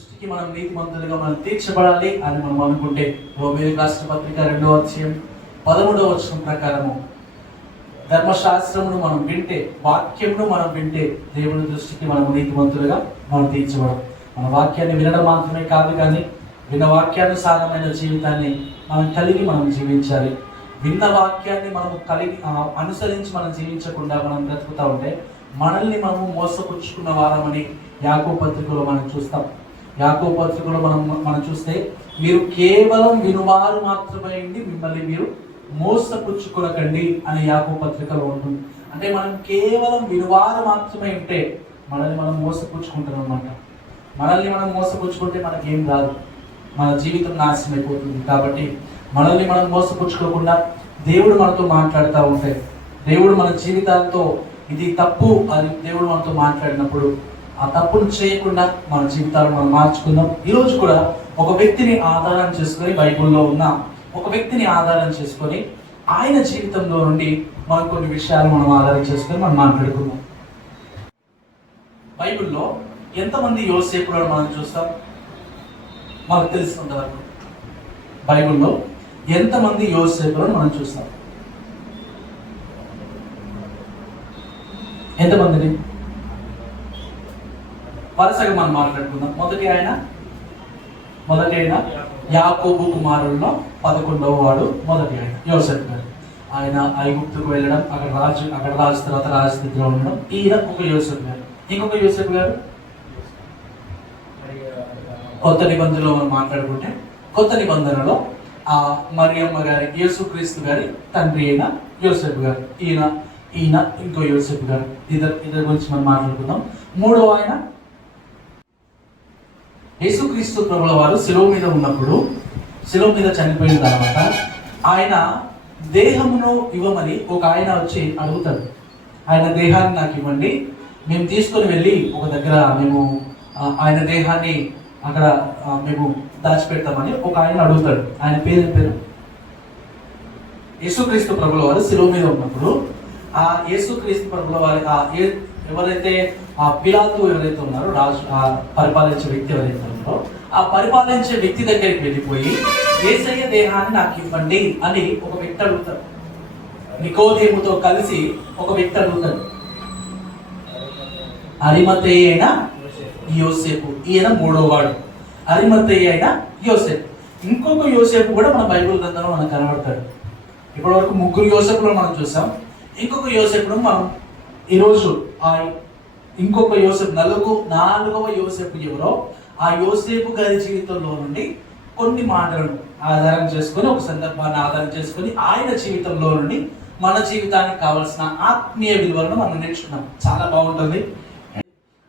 దృష్టికి మనం నీతిమంతులుగా మనం తీర్చబడాలి అని మనం అనుకుంటే రోమీయులకు రాసిన పత్రిక 2వ అధ్యాయం 13వ వచనం ప్రకారము ధర్మశాస్త్రమును మనం వింటే, వాక్యమును మనం వింటే దేవుని దృష్టికి మనం నీతిమంతులుగా మనం తీర్చబడం. మన వాక్యాన్ని వినడం మాత్రమే కాదు, కానీ విన్న వాక్యానుసారమైన జీవితాన్ని మనం కలిగి మనం జీవించాలి. విన్న వాక్యాన్ని మనం కలిగి అనుసరించి మనం జీవించకుండా మనం బ్రతుకుతూ ఉంటే మనల్ని మనము మోసపుచ్చుకున్న వారమని యాకోబు పత్రికలో మనం చూస్తాం. యాకోబు పత్రికలో మనం చూస్తే, మీరు కేవలం వినువారు మాత్రమే ఉండి మిమ్మల్ని మీరు మోసపుచ్చుకొనకండి అని యాకోబు పత్రికలో ఉంటుంది. అంటే మనం కేవలం వినువారు మాత్రమే ఉంటే మనల్ని మనం మోసపుచ్చుకుంటాం అన్నమాట. మనల్ని మనం మోసపుచ్చుకుంటే మనకేం రాదు, మన జీవితం నాశనం అయిపోతుంది. కాబట్టి మనల్ని మనం మోసపుచ్చుకోకుండా దేవుడు మనతో మాట్లాడుతూ ఉంటే, దేవుడు మన జీవితాలతో ఇది తప్పు అని దేవుడు మనతో మాట్లాడినప్పుడు ఆ తప్పును చేయకుండా మన జీవితాలను మనం మార్చుకుందాం. ఈరోజు కూడా ఒక వ్యక్తిని ఆధారం చేసుకొని, బైబిల్లో ఉన్న ఒక వ్యక్తిని ఆధారం చేసుకొని ఆయన జీవితంలో నుండి మనం కొన్ని విషయాలు మనం ఆధారం చేసుకొని మనం మాట్లాడుకుందాం. బైబిల్లో ఎంతమంది యోసేపులను మనం చూస్తాం? మనకు తెలిసినంత వరకు బైబిల్లో ఎంతమంది యోసేపులను మనం చూస్తాం? ఎంతమందిని? వరుసగా మనం మాట్లాడుకుందాం. మొదటి ఆయన యాకోబు కుమారుల్లో 11వ వాడు మొదటి ఆయన యోసేపు గారు. ఆయన ఐగుప్తుకు వెళ్ళడం, అక్కడ రాజు తర్వాత రాజస్థితిలో ఉండడం. ఈయన ఒక యోసేపు గారు. ఇంకొక యోసేపు గారు కొత్త నిబంధనలో మనం మాట్లాడుకుంటే, కొత్త నిబంధనలో ఆ మరియమ్మ గారి, యేసుక్రీస్తు గారి తండ్రి అయిన యోసేపు గారు. ఈయన ఇంకో యోసేపు గారు. ఇద్దరు గురించి మనం మాట్లాడుకుందాం. మూడో ఆయన యేసుక్రీస్తు ప్రభుల వారు శిలువ మీద ఉన్నప్పుడు, శిలువ మీద చనిపోయిన తర్వాత ఆయన దేహమును ఇవ్వమని ఒక ఆయన వచ్చి అడుగుతాడు. ఆయన దేహాన్ని నాకు ఇవ్వండి, మేము తీసుకొని వెళ్ళి ఒక దగ్గర మేము ఆయన దేహాన్ని అక్కడ మేము దాచిపెడతామని ఒక ఆయన అడుగుతాడు. ఆయన పేరు యేసుక్రీస్తు ప్రభుల వారు శిలువ మీద ఉన్నప్పుడు ఆ యేసుక్రీస్తు ప్రభుల వారి ఎవరైతే ఆ పిలాతు ఎవరైతే ఉన్నారో, రాజు పరిపాలించే వ్యక్తి ఎవరైతే ఉన్నారో, ఆ పరిపాలించే వ్యక్తి దగ్గరికి వెళ్ళిపోయి యేసయ్య దేహాన్ని నాకు ఇవ్వండి అని ఒక వ్యక్తి అడుగుతాడు. నికోదేముతో కలిసి ఒక వ్యక్తి అడుగుతాడు. అరిమతయి అయిన యోసేపు, ఈయన మూడో వాడు. అరిమతయి అయిన యోసేపు. ఇంకొక యోసేపు కూడా మన బైబిల్ గ్రంథంలో మనకు కనబడతాడు. ఇప్పటి వరకు 3 యోసేపులను మనం చూసాం. ఇంకొక యోసేపును మనం ఈరోజు ఇంకొక యోసేపు, 4వ యోసేపు ఎవరో, ఆ యోసేపు గారి జీవితంలో నుండి కొన్ని మాటలను ఆధారం చేసుకొని, ఒక సందర్భాన్ని ఆధారం చేసుకొని ఆయన జీవితంలో నుండి మన జీవితానికి కావాల్సిన ఆత్మీయ విలువలను మనం నేర్చుకున్నాం. చాలా బాగుంటుంది.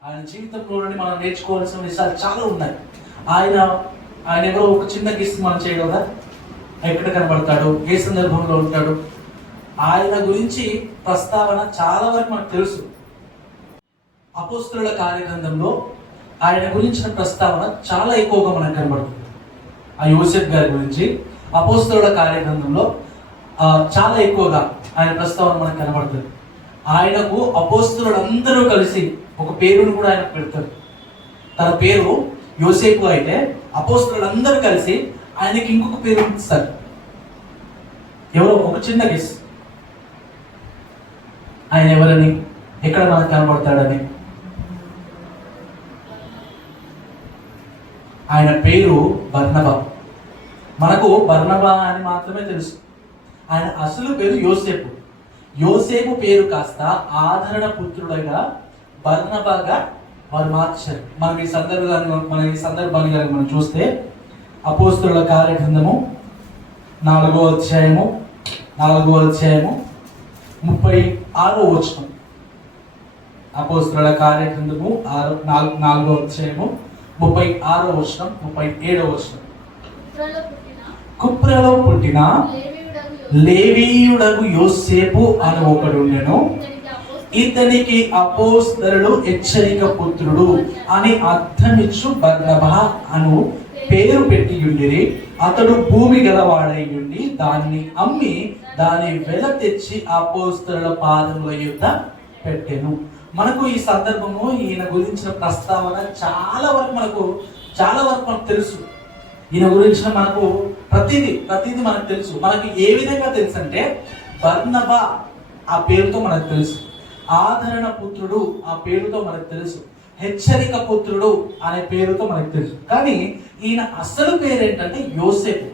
ఆయన జీవితంలో నుండి మనం నేర్చుకోవాల్సిన విషయాలు చాలా ఉన్నాయి. ఆయన ఎవరో ఒక చిన్న గిస్ మనం చేయగలరా? ఎక్కడ కనబడతాడు, ఏ సందర్భంలో ఉంటాడు, ఆయన గురించి ప్రస్తావన చాలా వరకు మనకు తెలుసు. అపోస్తలుల కార్యగ్రంథంలో ఆయన గురించిన ప్రస్తావన చాలా ఎక్కువగా మనకు కనబడుతుంది. ఆ యోసేపు గారి గురించి అపోస్తలుల కార్యగ్రంథంలో చాలా ఎక్కువగా ఆయన ప్రస్తావన మనకు కనబడుతుంది. ఆయనకు అపోస్తలులందరూ కలిసి ఒక పేరును కూడా ఆయన పెడతారు. తన పేరు యోసేపు అయితే అపోస్తలులందరూ కలిసి ఆయనకి ఇంకొక పేరు ఇస్తారు. ఎవరో ఒక చిన్న గెస్, ఆయన ఎవరని, ఎక్కడ మనకు కనబడతాడని. ఆయన పేరు బర్నబా. మనకు బర్నబా అని మాత్రమే తెలుసు. ఆయన అసలు పేరు యోసేపు. యోసేపు పేరు కాస్త ఆదరణ పుత్రుడగా బర్నబాగా వారు మార్చారు. మనం ఈ సందర్భాన్ని మనం చూస్తే అపోస్తలుల కార్యగ్రంథము 4వ అధ్యాయము 36వ వచనం. అపోస్తలుల కార్యగ్రంథము 4వ అధ్యాయము 36వ వచనం, 37వ వచనం. కుప్రలో పుట్టిన లేవీయుడగు యోసేపు అని ఒకడుండెను. ఇతనికి అపోస్తలుడు హెచ్చరిక పుత్రుడు అని అర్థమిచ్చు బర్నబా అను పేరు పెట్టి ఉండిరి. అతడు భూమి గలవాడై ఉండి దాన్ని అమ్మి దాని వెల తెచ్చి అపోస్తలుల పాదముల యొద్ద పెట్టెను. మనకు ఈ సందర్భము, ఈయన గురించిన ప్రస్తావన చాలా వరకు మనకు చాలా వరకు మనకు తెలుసు. ఈయన గురించి మనకు ప్రతిదీ మనకు తెలుసు. మనకి ఏ విధంగా తెలుసు అంటే బర్నబా ఆ పేరుతో మనకు తెలుసు, ఆదరణ పుత్రుడు ఆ పేరుతో మనకు తెలుసు, హెచ్చరిక పుత్రుడు అనే పేరుతో మనకు తెలుసు. కానీ ఈయన అసలు పేరు ఏంటంటే యోసేపు.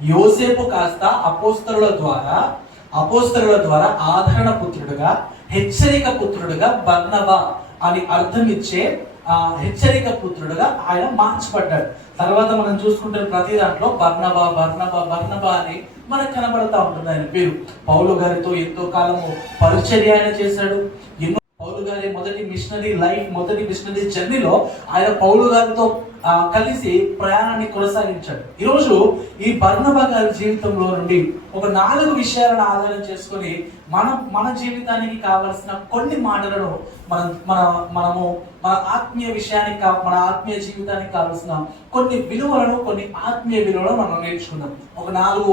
యోసేపు కాస్త అపోస్తలుల ద్వారా ఆదరణ పుత్రుడుగా, హెచ్చరిక పుత్రుడుగా, బర్నబా అని అర్థం ఇచ్చే హెచ్చరిక పుత్రుడుగా ఆయన మార్చబడ్డాడు. తర్వాత మనం చూసుకుంటే ప్రతి దాంట్లో బర్నబా అని మనకు కనబడతా ఉంటుంది ఆయన పేరు. పౌలు గారితో ఎంతో కాలము పరిచర్య ఆయన చేశాడు. పౌలు గారి మొదటి మిషనరీ జర్నీలో ఆయన పౌలు గారితో కలిసి ప్రయాణాన్ని కొనసాగించాడు. ఈరోజు ఈ బర్నబా గారి జీవితంలో నుండి ఒక 4 విషయాలను ఆధారం చేసుకొని మన జీవితానికి కావలసిన కొన్ని మాటలను మనము మన ఆత్మీయ విషయానికి మన ఆత్మీయ జీవితానికి కావలసిన కొన్ని ఆత్మీయ విలువలను మనం నేర్చుకుందాం. ఒక 4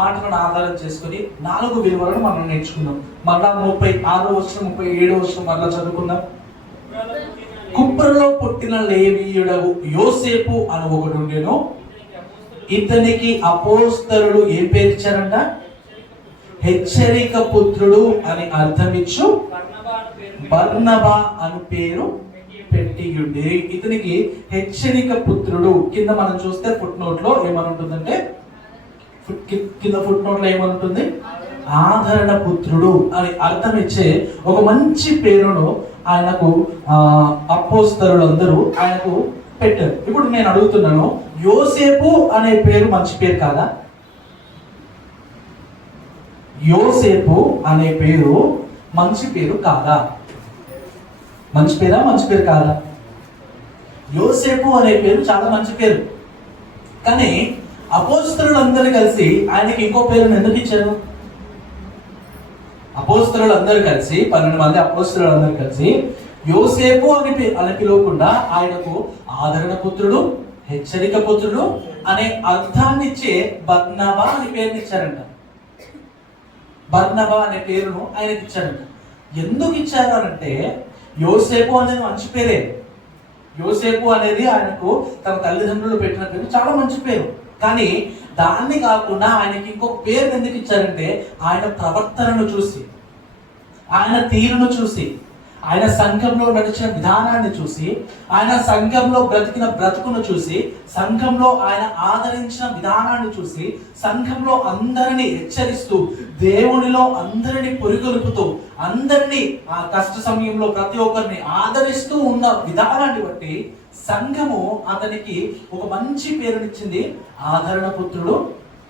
మాటలను ఆధారం చేసుకొని 4 విలువలను మనం నేర్చుకుందాం. మరలా 36వ వచనం 37వ వచనం మరలా చదువుకుందాం. కుప్రలో పుట్టిన లేవీయుడవు యోసేపు అని ఒకడు ఉండెను. ఇతనికి అపోస్తలులు ఏం పేరు ఇచ్చారంట? హెచ్చరిక పుత్రుడు అని అర్థమిచ్చు బర్నబా అని పేరు పెట్టియుండే. ఇతనికి హెచ్చరిక పుత్రుడు. కింద మనం చూస్తే ఫుట్ నోట్ లో ఏమనుంటుందంటే ఏమనుంటుంది? ఆదరణ పుత్రుడు అని అర్థం ఇచ్చే ఒక మంచి పేరును ఆయనకు అపోస్తలులు అందరూ ఆయనకు పెట్టారు. ఇప్పుడు నేను అడుగుతున్నాను, యోసేపు అనే పేరు మంచి పేరు కాదా? యోసేపు అనే పేరు మంచి పేరు కాదా? మంచి పేరు కాదా? యోసేపు అనే పేరు చాలా మంచి పేరు. కానీ అపోస్తలులు అందరూ కలిసి ఆయనకి ఇంకో పేరును ఎందుకు ఇచ్చారు? అపోస్తలులు అందరూ కలిసి 12 మంది అపోస్తలులు అందరూ కలిసి యోసేపు అని పిలవకుండా ఆయనకు ఆదరణ పుత్రుడు, హెచ్చరిక పుత్రుడు అనే అర్థాన్ని ఇచ్చే బర్నబా అని పేరుని ఇచ్చారంట. బర్నబా అనే పేరును ఆయనకి ఇచ్చారంట. ఎందుకు ఇచ్చారు అంటే యోసేపు అనేది మంచి పేరే. యోసేపు అనేది ఆయనకు తన తల్లిదండ్రులు పెట్టిన పేరు చాలా మంచి పేరు. కానీ దాన్ని కాకుండా ఆయనకి ఇంకొక పేరు ఎందుకు ఇచ్చారంటే ఆయన ప్రవర్తనను చూసి, ఆయన తీరును చూసి, ఆయన సంఘంలో నడిచిన విధానాన్ని చూసి, ఆయన సంఘంలో బ్రతుకును చూసి, సంఘంలో ఆయన ఆదరించిన విధానాన్ని చూసి, సంఘంలో అందరినీ హెచ్చరిస్తూ, దేవునిలో అందరినీ పురిగొల్పుతూ, అందరినీ ఆ కష్ట సమయంలో ప్రతి ఒక్కరిని ఆదరిస్తూ ఉన్న విధానాన్ని బట్టి సంఘము అతనికి ఒక మంచి పేరునిచ్చింది. ఆదరణ పుత్రుడు,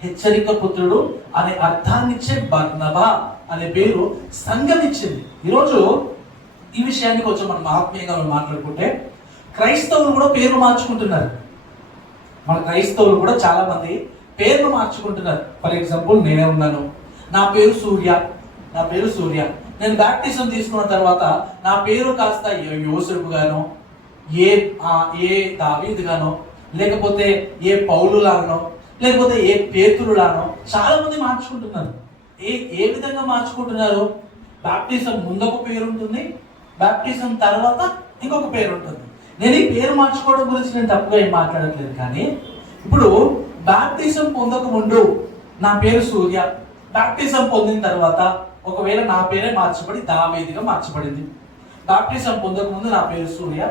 హెచ్చరిక పుత్రుడు అనే అర్థాన్నిచ్చే బర్నబా అనే పేరు సంఘం ఇచ్చింది. ఈరోజు ఈ విషయాన్ని కొంచెం మనం ఆత్మీయంగా మాట్లాడుకుంటే క్రైస్తవులు కూడా పేర్లు మార్చుకుంటున్నారు. మన క్రైస్తవులు కూడా చాలా మంది పేర్లు మార్చుకుంటున్నారు. ఫర్ ఎగ్జాంపుల్ నేనే ఉన్నాను, నా పేరు సూర్య. నేను బ్యాప్టిజం తీసుకున్న తర్వాత నా పేరు కాస్త యోసేపు గానో, ఏ దావీదు గానో, లేకపోతే ఏ పౌలు లాగానో, లేకపోతే ఏ పేతురు లాగానో చాలా మంది మార్చుకుంటున్నారు. ఏ విధంగా మార్చుకుంటున్నారు? బ్యాప్టిజం ముందు ఒక పేరు ఉంటుంది, బ్యాప్టిజం తర్వాత ఇంకొక పేరు ఉంటుంది. నేను ఈ పేరు మార్చుకోవడం గురించి నేను తప్పుగా ఏం మాట్లాడట్లేదు. కానీ ఇప్పుడు బ్యాప్టిజం పొందక ముందు నా పేరు సూర్య, బ్యాప్టిజం పొందిన తర్వాత ఒకవేళ నా పేరే మార్చబడి దావీదుగా మార్చబడింది. బ్యాప్టిజం పొందక ముందు నా పేరు సూర్య,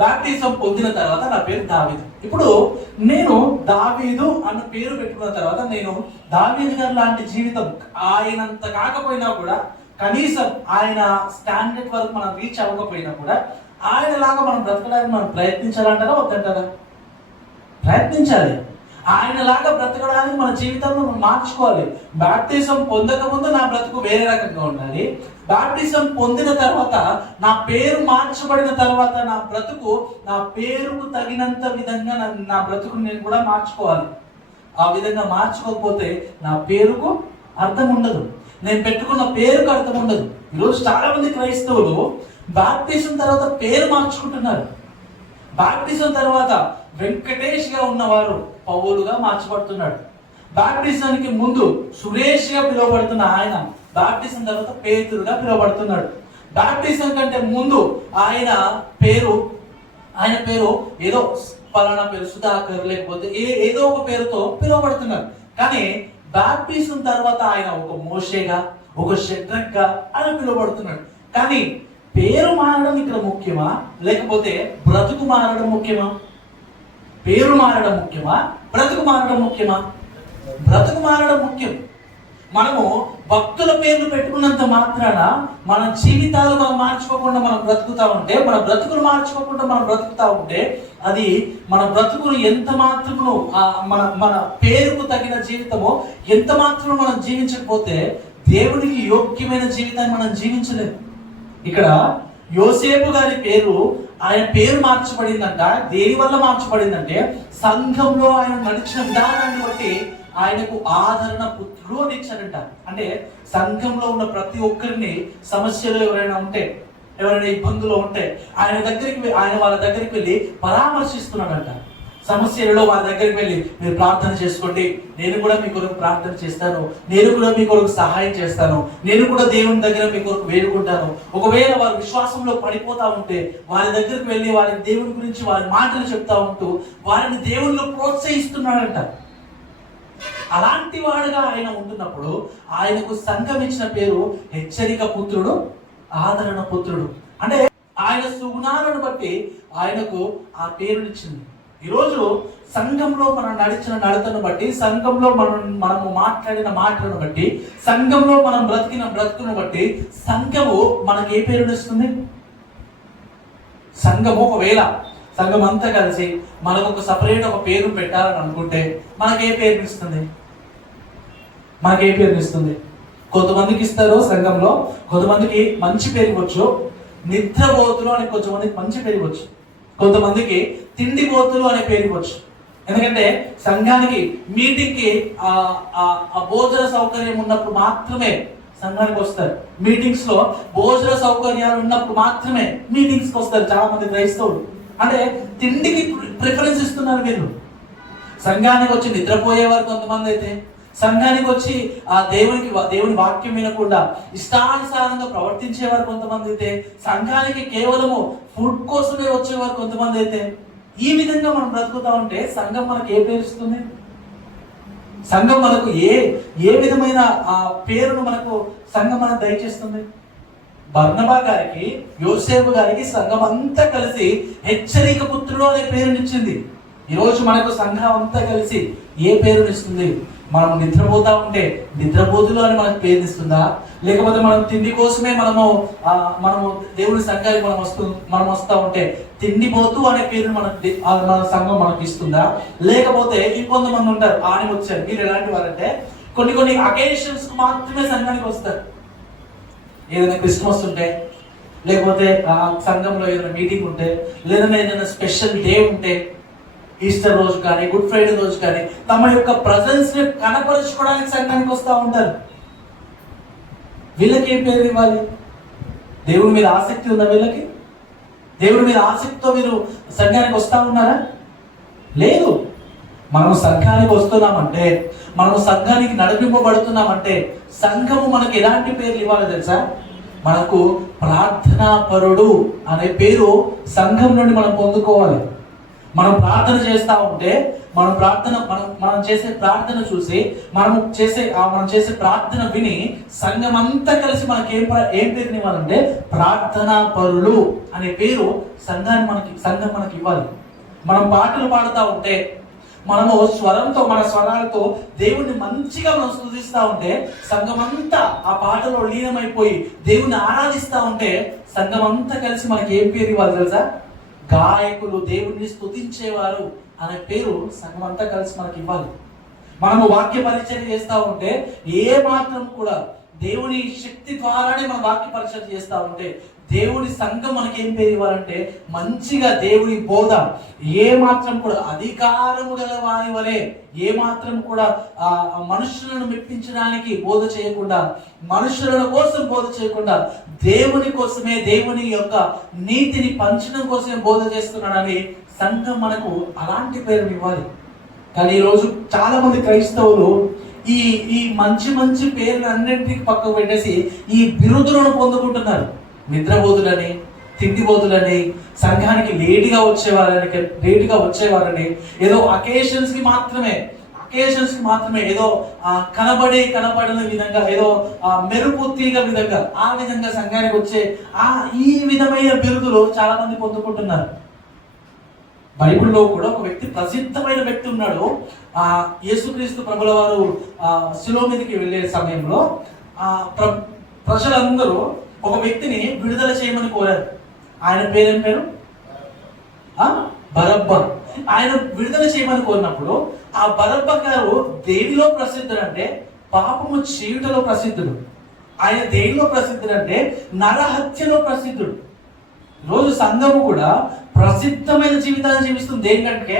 బ్యాప్టిజం పొందిన తర్వాత నా పేరు దావీదు. ఇప్పుడు నేను దావీదు అన్న పేరు పెట్టుకున్న తర్వాత నేను దావీదు గారు లాంటి జీవితం ఆయనంత కాకపోయినా కూడా కనీసం ఆయన స్టాండర్డ్ వరకు మనం రీచ్ అవ్వకపోయినా కూడా ఆయన లాగా మనం బ్రతకడానికి మనం ప్రయత్నించాలంటారా వద్దంటారా? ప్రయత్నించాలి. ఆయన లాగా బ్రతకడానికి మన జీవితంలో మనం మార్చుకోవాలి. బాప్టిజం పొందక ముందు నా బ్రతుకు వేరే రకంగా ఉండాలి. బాప్టిజం పొందిన తర్వాత నా పేరు మార్చబడిన తర్వాత నా పేరుకు తగినంత విధంగా నా బ్రతుకుని నేను కూడా మార్చుకోవాలి. ఆ విధంగా మార్చుకోకపోతే నా పేరుకు అర్థం ఉండదు, నేను పెట్టుకున్న పేరుకు అర్థం ఉండదు. ఈరోజు చాలా మంది క్రైస్తవులు బాప్టిజం తర్వాత పేరు మార్చుకుంటున్నారు. బాప్టిజం తర్వాత వెంకటేష్ గా ఉన్నవారు పౌలుగా మార్చబడుతున్నాడు. బాప్టిజానికి ముందు సురేష్ గా పిలువబడుతున్న ఆయన బాప్టిజం తర్వాత పేతురుగా పిలువబడుతున్నాడు. బాప్టిజం కంటే ముందు ఆయన పేరు ఆయన పేరు ఏదో పలానా పేరు సుధాకర్, లేకపోతే ఏదో ఒక పేరుతో పిలువబడుతున్నారు. కానీ బాప్టిజం తర్వాత ఆయన ఒక మోషేగా, ఒక షడ్రక్గా ఆయన పిలువబడుతున్నాడు. కానీ పేరు మారడం ఇక్కడ ముఖ్యమా, లేకపోతే బ్రతుకు మారడం ముఖ్యమా? పేరు మారడం ముఖ్యమా, బ్రతుకు మారడం ముఖ్యమా? బ్రతుకు మారడం ముఖ్యం. మనము భక్తుల పేర్లు పెట్టుకున్నంత మాత్రాన మన జీవితాలు మనం మార్చుకోకుండా మనం బ్రతుకుతా ఉంటే, మన బ్రతుకులు మార్చుకోకుండా మనం బ్రతుకుతా ఉంటే, అది మన బ్రతుకులు ఎంత మాత్రము మన మన పేరుకు తగిన జీవితమో ఎంత మాత్రం మనం జీవించకపోతే దేవునికి యోగ్యమైన జీవితాన్ని మనం జీవించలేము. ఇక్కడ యోసేపు గారి పేరు, ఆయన పేరు మార్చబడిందంట. దేని వల్ల మార్చబడిందంటే సంఘంలో ఆయన నడిచిన విధానాన్ని బట్టి ఆయనకు ఆదరణ పుత్రుడు అని ఇచ్చారంట. అంటే సంఘంలో ఉన్న ప్రతి ఒక్కరిని సమస్యలు ఎవరైనా ఉంటే, ఎవరైనా ఇబ్బందులు ఉంటే ఆయన వాళ్ళ దగ్గరికి వెళ్ళి పరామర్శిస్తున్నాడంట. సమస్యలలో వాళ్ళ దగ్గరికి వెళ్ళి మీరు ప్రార్థన చేసుకోండి, నేను కూడా మీ కొరకు ప్రార్థన చేస్తాను, నేను కూడా మీ కొరకు సహాయం చేస్తాను, నేను కూడా దేవుని దగ్గర మీ కొరకు వేడుకుంటాను. ఒకవేళ వారు విశ్వాసంలో పడిపోతా ఉంటే వారి దగ్గరికి వెళ్ళి వారికి దేవుని గురించి వారి మాటలు చెప్తా ఉంటూ వారిని దేవునిలో ప్రోత్సహిస్తున్నాడంట. అలాంటి వాడుగా ఆయన ఉంటున్నప్పుడు ఆయనకు సంఘం ఇచ్చిన పేరు హెచ్చరిక పుత్రుడు, ఆదరణ పుత్రుడు. అంటే ఆయన సుగుణాలను బట్టి ఆయనకు ఆ పేరునిచ్చింది. ఈరోజు సంఘంలో మనం నడిచిన నడతను బట్టి, సంఘంలో మనము మాట్లాడిన మాటలను బట్టి, సంఘంలో మనం బ్రతికిన బ్రతుకును బట్టి సంఘము మనకి ఏ పేరునిస్తుంది? సంఘము ఒకవేళ సంఘం అంతా కలిసి మనకు ఒక సపరేట్ ఒక పేరు పెట్టాలని అనుకుంటే మనకే పేరునిస్తుంది? మనకే పేరునిస్తుంది? కొంతమందికి ఇస్తారు సంఘంలో, కొంతమందికి మంచి పేరు ఇవ్వచ్చు. నిద్రపోతులు అని కొంతమందికి మంచి పేరు ఇవ్వచ్చు, కొంతమందికి తిండిపోతులు అనే పేరు ఇవ్వచ్చు. ఎందుకంటే సంఘానికి మీటింగ్కి భోజన సౌకర్యం ఉన్నప్పుడు మాత్రమే సంఘానికి వస్తారు. మీటింగ్స్ లో భోజన సౌకర్యాలు ఉన్నప్పుడు మాత్రమే మీటింగ్స్ కి వస్తారు చాలా మంది క్రైస్తవులు. అంటే తిండికి ప్రిఫరెన్స్ ఇస్తున్నారు వీళ్ళు. సంఘానికి వచ్చి నిద్రపోయేవారు కొంతమంది అయితే, సంఘానికి వచ్చి దేవుని వాక్యం వినకుండా ఇష్టానుసారంగా ప్రవర్తించేవారు కొంతమంది అయితే, సంఘానికి కేవలము ఫుడ్ కోసమే వచ్చేవారు కొంతమంది అయితే, ఈ విధంగా మనం బ్రతుకుతా ఉంటే సంఘం మనకు ఏ పేరు ఇస్తుంది? సంఘం మనకు ఏ విధమైన ఆ పేరును మనకు సంఘం మనకు దయచేస్తుంది? బర్నబా గారికి, యోసేపు గారికి సంఘం అంతా కలిసి హెచ్చరిక పుత్రుడు అనే పేరునిచ్చింది. ఈరోజు మనకు సంఘం అంతా కలిసి ఏ పేరునిస్తుంది? మనం నిద్రపోతా ఉంటే నిద్రపోతులు అని మనకు పేరునిస్తుందా? లేకపోతే మనం తిండి కోసమే మనము దేవుని సంఘానికి మనం వస్తా ఉంటే తిండిపోతూ అనే పేరు మన సంఘం మనకు ఇస్తుందా? లేకపోతే ఇంకొంతమంది ఉంటారు, ఆని వచ్చారు, మీరు ఎలాంటి వారంటే కొన్ని అకేషన్స్ కు మాత్రమే సంఘానికి వస్తారు. ఏదైనా క్రిస్మస్ ఉంటే, లేకపోతే సంఘంలో ఏదైనా మీటింగ్ ఉంటే, లేదన్నా ఏదైనా స్పెషల్ డే ఉంటే, ఈస్టర్ రోజు కానీ గుడ్ ఫ్రైడే రోజు కానీ తమ యొక్క ప్రజెన్స్ ని కనపరుచుకోవడానికి సంఘానికి వస్తూ ఉంటారు. వీళ్ళకి ఏం పేరు ఇవ్వాలి? దేవుడి మీద ఆసక్తి ఉందా వీళ్ళకి? దేవుడి మీద ఆసక్తితో మీరు సంఘానికి వస్తా ఉన్నారా? లేదు. మనము సంఘానికి వస్తున్నామంటే, మనము సంఘానికి నడిపింపబడుతున్నామంటే సంఘము మనకు ఎలాంటి పేర్లు ఇవ్వాలి తెలుసా? మనకు ప్రార్థనాపరుడు అనే పేరు సంఘం నుండి మనం పొందుకోవాలి. మనం ప్రార్థన చేస్తా ఉంటే మనం చేసే ప్రార్థన చూసి మనం చేసే ప్రార్థన విని సంఘం అంతా కలిసి మనకి ఏం పేరుని ఇవ్వాలంటే ప్రార్థనాపరులు అనే పేరు సంఘం మనకి ఇవ్వాలి. మనం పాటలు పాడుతూ ఉంటే, మనము మన స్వరాలతో దేవుణ్ణి మంచిగా మనం స్తుతిస్తూ ఉంటే సంఘం అంతా ఆ పాటలో లీనమైపోయి దేవుణ్ణి ఆరాధిస్తూ ఉంటే సంఘం అంతా కలిసి మనకి ఏం పేరు ఇవ్వాలి తెలుసా? గాయకులు, దేవుణ్ణి స్తుతించేవారు అనే పేరు సంఘం అంతా కలిసి మనకి ఇవ్వాలి. మనము వాక్య పరిచయం చేస్తూ ఉంటే ఏ మాత్రం కూడా దేవుని శక్తి ద్వారానే మనం వాక్య పరిచయం చేస్తూ ఉంటే దేవుడి సంఘం మనకి ఏం పేరు ఇవ్వాలంటే మంచిగా దేవుడి బోధ ఏ మాత్రం కూడా అధికారము గల వారి వలె ఏ మాత్రం కూడా మనుషులను మెప్పించడానికి బోధ చేయకుండా, మనుషుల కోసం బోధ చేయకుండా దేవుని కోసమే, దేవుని యొక్క నీతిని పంచడం కోసమే బోధ చేస్తున్నాడని సంఘం మనకు అలాంటి పేరుని ఇవ్వాలి. కానీ ఈరోజు చాలా మంది క్రైస్తవులు ఈ మంచి పేర్లు అన్నింటికి పక్కకు పెట్టేసి ఈ బిరుదులను పొందుకుంటున్నారు. నిద్రబోధులని, తిండిబోతులని, సంఘానికి లేటుగా వచ్చేవారని, ఏదో అకేషన్స్ కి మాత్రమే ఏదో కనబడని విధంగా, ఏదో మెరుపు తీగ విధంగా ఆ విధంగా సంఘానికి వచ్చే ఈ విధమైన బిరుదులు చాలా మంది పొందుకుంటున్నారు. బైబిల్లో కూడా ఒక వ్యక్తి, ప్రసిద్ధమైన వ్యక్తి ఉన్నాడు. యేసుక్రీస్తు ప్రభుల వారు శిలువ మీదకి వెళ్ళే సమయంలో ప్రజలందరూ ఒక వ్యక్తిని విడుదల చేయమని కోరారు. ఆయన పేరేం పేరు? బరబ్బా. ఆయన విడుదల చేయమని కోరినప్పుడు ఆ బరబ్బా గారు దేనిలో ప్రసిద్ధుడు అంటే పాపము చేయుటలో ప్రసిద్ధుడు. ఆయన దేనిలో ప్రసిద్ధుడు అంటే నరహత్యలో ప్రసిద్ధుడు. రోజు సంఘము కూడా ప్రసిద్ధమైన జీవితాన్ని జీవిస్తుంది. దేనికంటే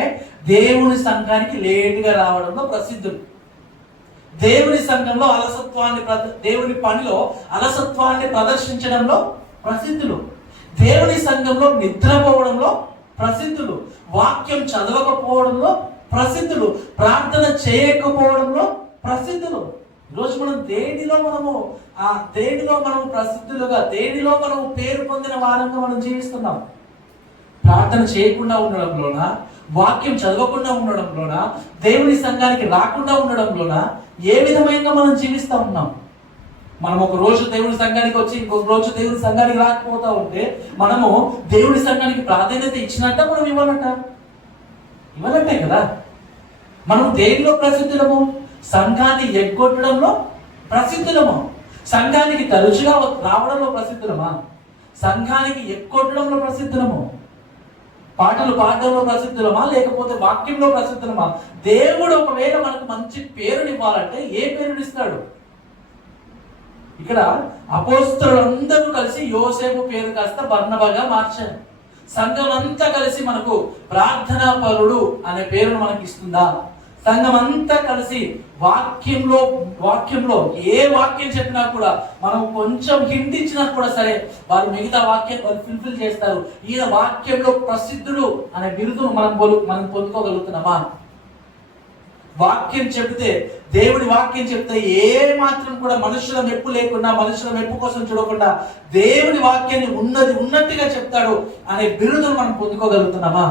దేవుని సంఘానికి లేటుగా రావడంలో ప్రసిద్ధుడు. దేవుని సంఘంలో దేవుని పనిలో అలసత్వాన్ని ప్రదర్శించడంలో ప్రసిద్ధులు. దేవుని సంఘంలో నిద్రపోవడంలో ప్రసిద్ధులు. వాక్యం చదవకపోవడంలో ప్రసిద్ధులు. ప్రార్థన చేయకపోవడంలో ప్రసిద్ధులు. ఈరోజు మనం దేనిలో మనము ప్రసిద్ధులుగా, దేనిలో మనము పేరు పొందిన వారంగా మనం జీవిస్తున్నాం. ప్రార్థన చేయకుండా ఉండడంలోన, వాక్యం చదవకుండా ఉండడంలోన, దేవుని సంఘానికి రాకుండా ఉండడంలోన ఏ విధమైన మనం జీవిస్తూ ఉన్నాం. మనం ఒక రోజు దేవుని సంఘానికి వచ్చి ఇంకొక రోజు దేవుని సంఘానికి రాకపోతా ఉంటే మనము దేవుని సంఘానికి ప్రాధాన్యత ఇచ్చినట్ట, మనం ఇవ్వనట్టే కదా. మనం దేనిలో ప్రసిద్ధులము? సంఘాన్ని ఎగ్గొట్టడంలో ప్రసిద్ధులము. సంఘానికి తరచుగా రావడంలో ప్రసిద్ధులమా? సంఘానికి ఎగ్గొట్టడంలో ప్రసిద్ధులము. పాటలు పాడడంలో ప్రసిద్ధులమా, లేకపోతే వాక్యంలో ప్రసిద్ధులమా? దేవుడు ఒకవేళ మనకు మంచి పేరునివ్వాలంటే ఏ పేరునిస్తాడు? ఇక్కడ అపోస్తలులందరూ కలిసి యోసేపు పేరు కాస్త బర్నబాగా మార్చారు. సంఘం అంతా కలిసి మనకు ప్రార్థనా పరుడు అనే పేరును మనకి ఇస్తుందా? సంఘం అంతా కలిసి వాక్యంలో ఏ వాక్యం చెప్పినా కూడా మనం కొంచెం హింట్ ఇచ్చినా కూడా సరే, వారు మిగతా వాక్యం ఫుల్ఫిల్ చేస్తారు. ఈయన వాక్యంలో ప్రసిద్ధుడు అనే బిరుదును మనం పొందుకోగలుగుతున్నామా? వాక్యం చెబితే, దేవుడి వాక్యం చెప్తే ఏ మాత్రం కూడా మనుషుల మెప్పు లేకుండా, మనుషుల మెప్పు కోసం చూడకుండా దేవుడి వాక్యాన్ని ఉన్నట్టుగా చెప్తాడు అనే బిరుదును మనం పొందుకోగలుగుతున్నామా?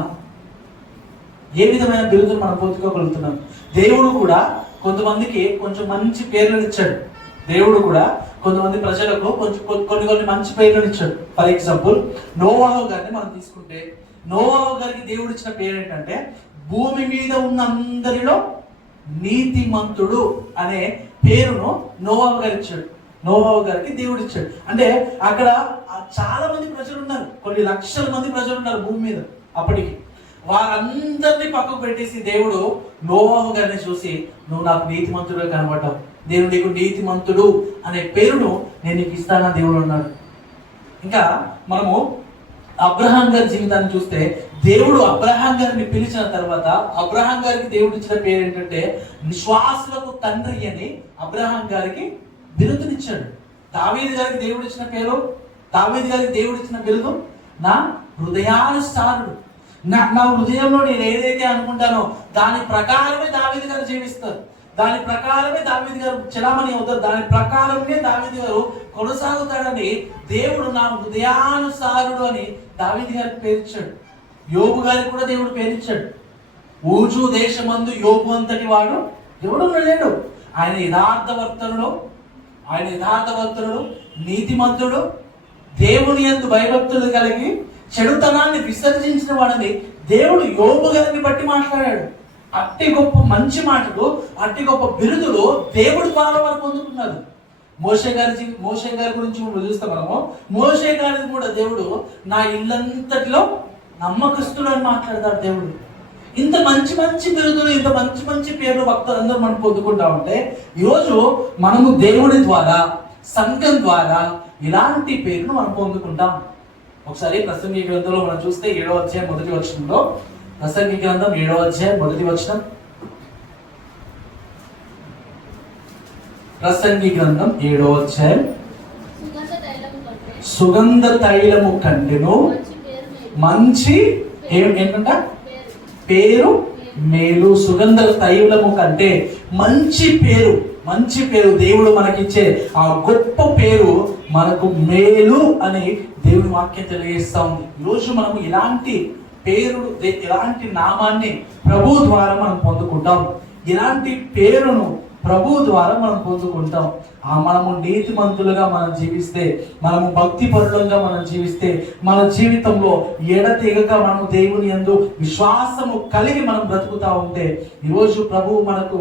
ఏ విధమైన బిరుదును మనం పొందుకోగలుగుతున్నాం? దేవుడు కూడా కొంతమందికి కొంచెం మంచి పేర్లను ఇచ్చాడు. దేవుడు కూడా కొంతమంది ప్రజలకు కొన్ని మంచి పేర్లను ఇచ్చాడు. ఫర్ ఎగ్జాంపుల్, నోవాహు గారిని మనం తీసుకుంటే, నోవాహు గారికి దేవుడు ఇచ్చిన పేరు ఏంటంటే భూమి మీద ఉన్న అందరిలో నీతిమంతుడు అనే పేరును నోవాహు గారు ఇచ్చాడు. నోవాహు గారికి దేవుడు ఇచ్చాడు. అంటే అక్కడ చాలా మంది ప్రజలు ఉన్నారు, కొన్ని లక్షల మంది ప్రజలు ఉన్నారు భూమి మీద అప్పటికి. వారందరినీ పక్కకు పెట్టేసి దేవుడు నోవాహు గారిని చూసి, నువ్వు నాకు నీతిమంతుడుగా కనబడ్డావు, దేవుడు నీకు నీతిమంతుడు అనే పేరును నేను నీకు ఇస్తానని దేవుడు అన్నాడు. ఇంకా మనము అబ్రహాం గారి జీవితాన్ని చూస్తే, దేవుడు అబ్రహాం గారిని పిలిచిన తర్వాత అబ్రహాం గారికి దేవుడు ఇచ్చిన పేరు ఏంటంటే విశ్వాసులకు తండ్రి అని అబ్రహాం గారికి బిరుదునిచ్చాడు. దావీదు గారికి దేవుడు ఇచ్చిన పేరు, దావీదు గారికి దేవుడు ఇచ్చిన బిరుదు నా హృదయానుసారుడు. నా హృదయంలో నేను ఏదైతే అనుకుంటానో దాని ప్రకారమే దావీదు గారు జీవిస్తారు, దాని ప్రకారమే దావీదు గారు చలామణి అవుతారు, దాని ప్రకారమే దావీదు గారు కొనసాగుతాడని దేవుడు నా హృదయానుసారుడు అని దావీదు గారికి పేరిచ్చాడు. యోబు గారికి కూడా దేవుడు పేరిచ్చాడు. ఊజు దేశమందు యోబు అంతటి వాడు ఎవడు లేడు. ఆయన యథార్థవర్తనుడు, నీతిమంతుడు, దేవుని యందు భయభక్తులు కలిగి చెడుతనాన్ని విసర్జించిన వాడని దేవుడు యోబు గారిని బట్టి మాట్లాడాడు. అట్టి గొప్ప మంచి మాటలు, అట్టి గొప్ప బిరుదులు దేవుడు ద్వారా వారు పొందుతున్నారు. మోషే గారి గురించి చూస్తే మనము, మోషే గారిని కూడా దేవుడు నా ఇల్లంతటిలో నమ్మకస్తుడు అని మాట్లాడతాడు దేవుడు. ఇంత మంచి మంచి బిరుదులు, ఇంత మంచి మంచి పేర్లు భక్తులందరూ మనం పొందుకుంటా ఉంటే, ఈరోజు మనము దేవుడి ద్వారా, సంఘం ద్వారా ఇలాంటి పేరును మనం పొందుకుంటాం. ఒకసారి ప్రసంగి గ్రంథంలో మనం చూస్తే 7వ అధ్యాయం 1వ వచనంలో, ప్రసంగి గ్రంథం 7వ అధ్యాయం 1వ వచనం, ప్రసంగి గ్రంథం 7వ అధ్యాయం, సుగంధ తైలము కంటెను మంచి ఏంటంట పేరు మేలు. సుగంధ తైలము కంటే మంచి పేరు దేవుడు మనకిచ్చే ఆ గొప్ప పేరు మనకు మేలు అని దేవుని వాక్యం తెలియజేస్తా ఉంది. ఈరోజు మనము ఇలాంటి ఇలాంటి నామాన్ని ప్రభు ద్వారా మనం పొందుకుంటాం. ఇలాంటి పేరును ప్రభు ద్వారా మనం పొందుకుంటాం. మనము నీతిమంతులుగా మనం జీవిస్తే, మనము భక్తి పరులంగా మనం జీవిస్తే, మన జీవితంలో ఎడతెగక మనము దేవుని యందు విశ్వాసము కలిగి మనం బ్రతుకుతా ఉంటే, ఈరోజు ప్రభు మనకు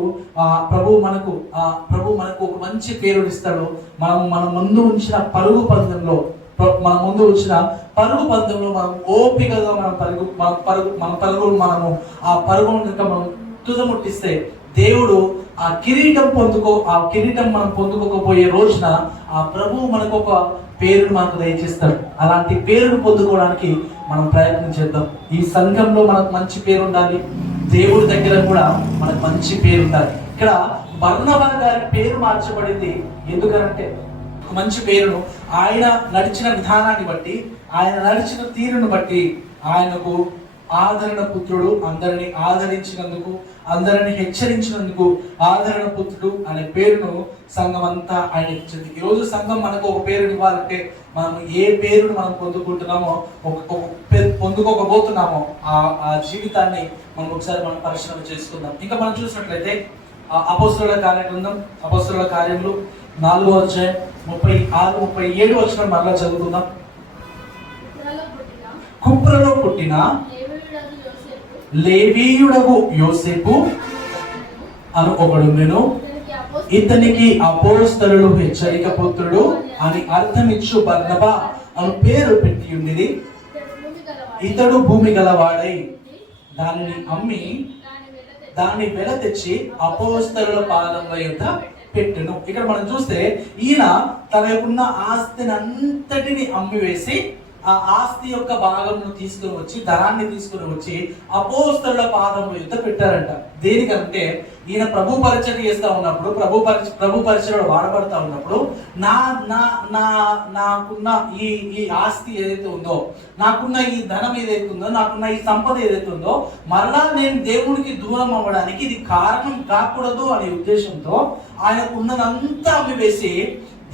ఒక మంచి పేరు ఇస్తాడు. మన ముందు ఉంచిన పరుగు పందెంలో మనం ఓపికగా ఆ పరుగును మనం తుదముట్టిస్తే దేవుడు ఆ కిరీటం మనం పొందుకోకపోయే రోజున ఆ ప్రభువు మనకు ఒక పేరును మనకు దయచేస్తాడు. అలాంటి పేరును పొందుకోవడానికి మనం ప్రయత్నం చేద్దాం. ఈ సంఘంలో మనకు మంచి పేరు ఉండాలి, దేవుడి దగ్గర కూడా మనకు మంచి పేరు ఉండాలి. ఇక్కడ బర్నబా గారి పేరు మార్చబడింది ఎందుకనంటే, మంచి పేరును ఆయన నడిచిన విధానాన్ని బట్టి, ఆయన నడిచిన తీరును బట్టి ఆయనకు ఆదరణ పుత్రుడు, అందరిని ఆదరించినందుకు, అందరిని హెచ్చరించినందుకు ఆదరణ పుత్రుడు అనే పేరును సంఘం అంతా ఆయన ఇచ్చింది. ఈరోజు సంఘం మనకు ఒక పేరుని ఇవ్వాలంటే మనం ఏ పేరును మనం పొందుకోకపోతున్నామో ఆ జీవితాన్ని మనం ఒకసారి మనం పరిశీలన చేసుకుందాం. ఇంకా మనం చూసినట్లయితే అపోస్తలుల కార్యములు 4వ అధ్యాయం 36-37 వచనం మరలా చదువుకుందాం. కుప్రలో పుట్టిన లేవీయుడగు యోసేపు అను ఒకడుండెను. ఇతనికి అపోస్తలుడు హెచ్చరిక పుత్రుడు అని అర్థమిచ్చు బర్నబా అను పేరు పెట్టి ఉండేది. ఇతడు భూమి గలవాడై దానిని అమ్మి దాన్ని వెల తెచ్చి అపోస్తలుల పాదముల యొద్ద పెట్టెను. ఇక్కడ మనం చూస్తే ఈయన తన యొక్క ఆస్తిని అంతటిని అమ్మివేసి ఆ ఆస్తి యొక్క భాగంను తీసుకుని వచ్చి, ధనాన్ని తీసుకుని వచ్చి అపోస్తలుల పాదముల యొద్ద పెట్టారంట. దేనికంటే ఈయన ప్రభు పరిచర్య చేస్తా ఉన్నప్పుడు, ప్రభు పరిచర్యలో వాడబడతా ఉన్నప్పుడు నాకున్న ఈ ఆస్తి ఏదైతే ఉందో, నాకున్న ఈ ధనం ఏదైతే ఉందో, నాకున్న ఈ సంపద ఏదైతే ఉందో, మరలా నేను దేవునికి దూరం అవ్వడానికి ఇది కారణం కాకూడదు అనే ఉద్దేశంతో ఆయనకున్నదంతా అమ్మివేసి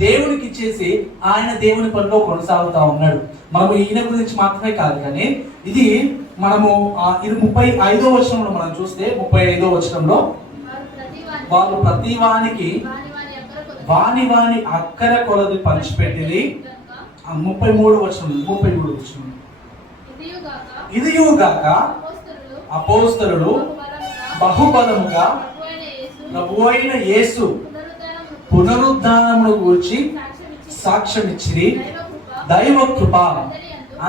దేవునికి ఇచ్చేసి ఆయన దేవుని పనిలో కొనసాగుతా ఉన్నాడు. మనము ఈయన గురించి మాత్రమే కాదు, కానీ ఇది 35వ వచనంలో మనం చూస్తే, 35వ వచనంలో వాళ్ళు ప్రతి వానికి వాని అక్కర కొలది పంచిపెట్టింది. 33వ వచనం ఇదియుగాక అపోస్తలుడు బహుబలముగా ప్రభువైన యేసు పునరుద్ధానమును గూర్చి సాక్ష్యం ఇచ్చిరి. దైవ కృప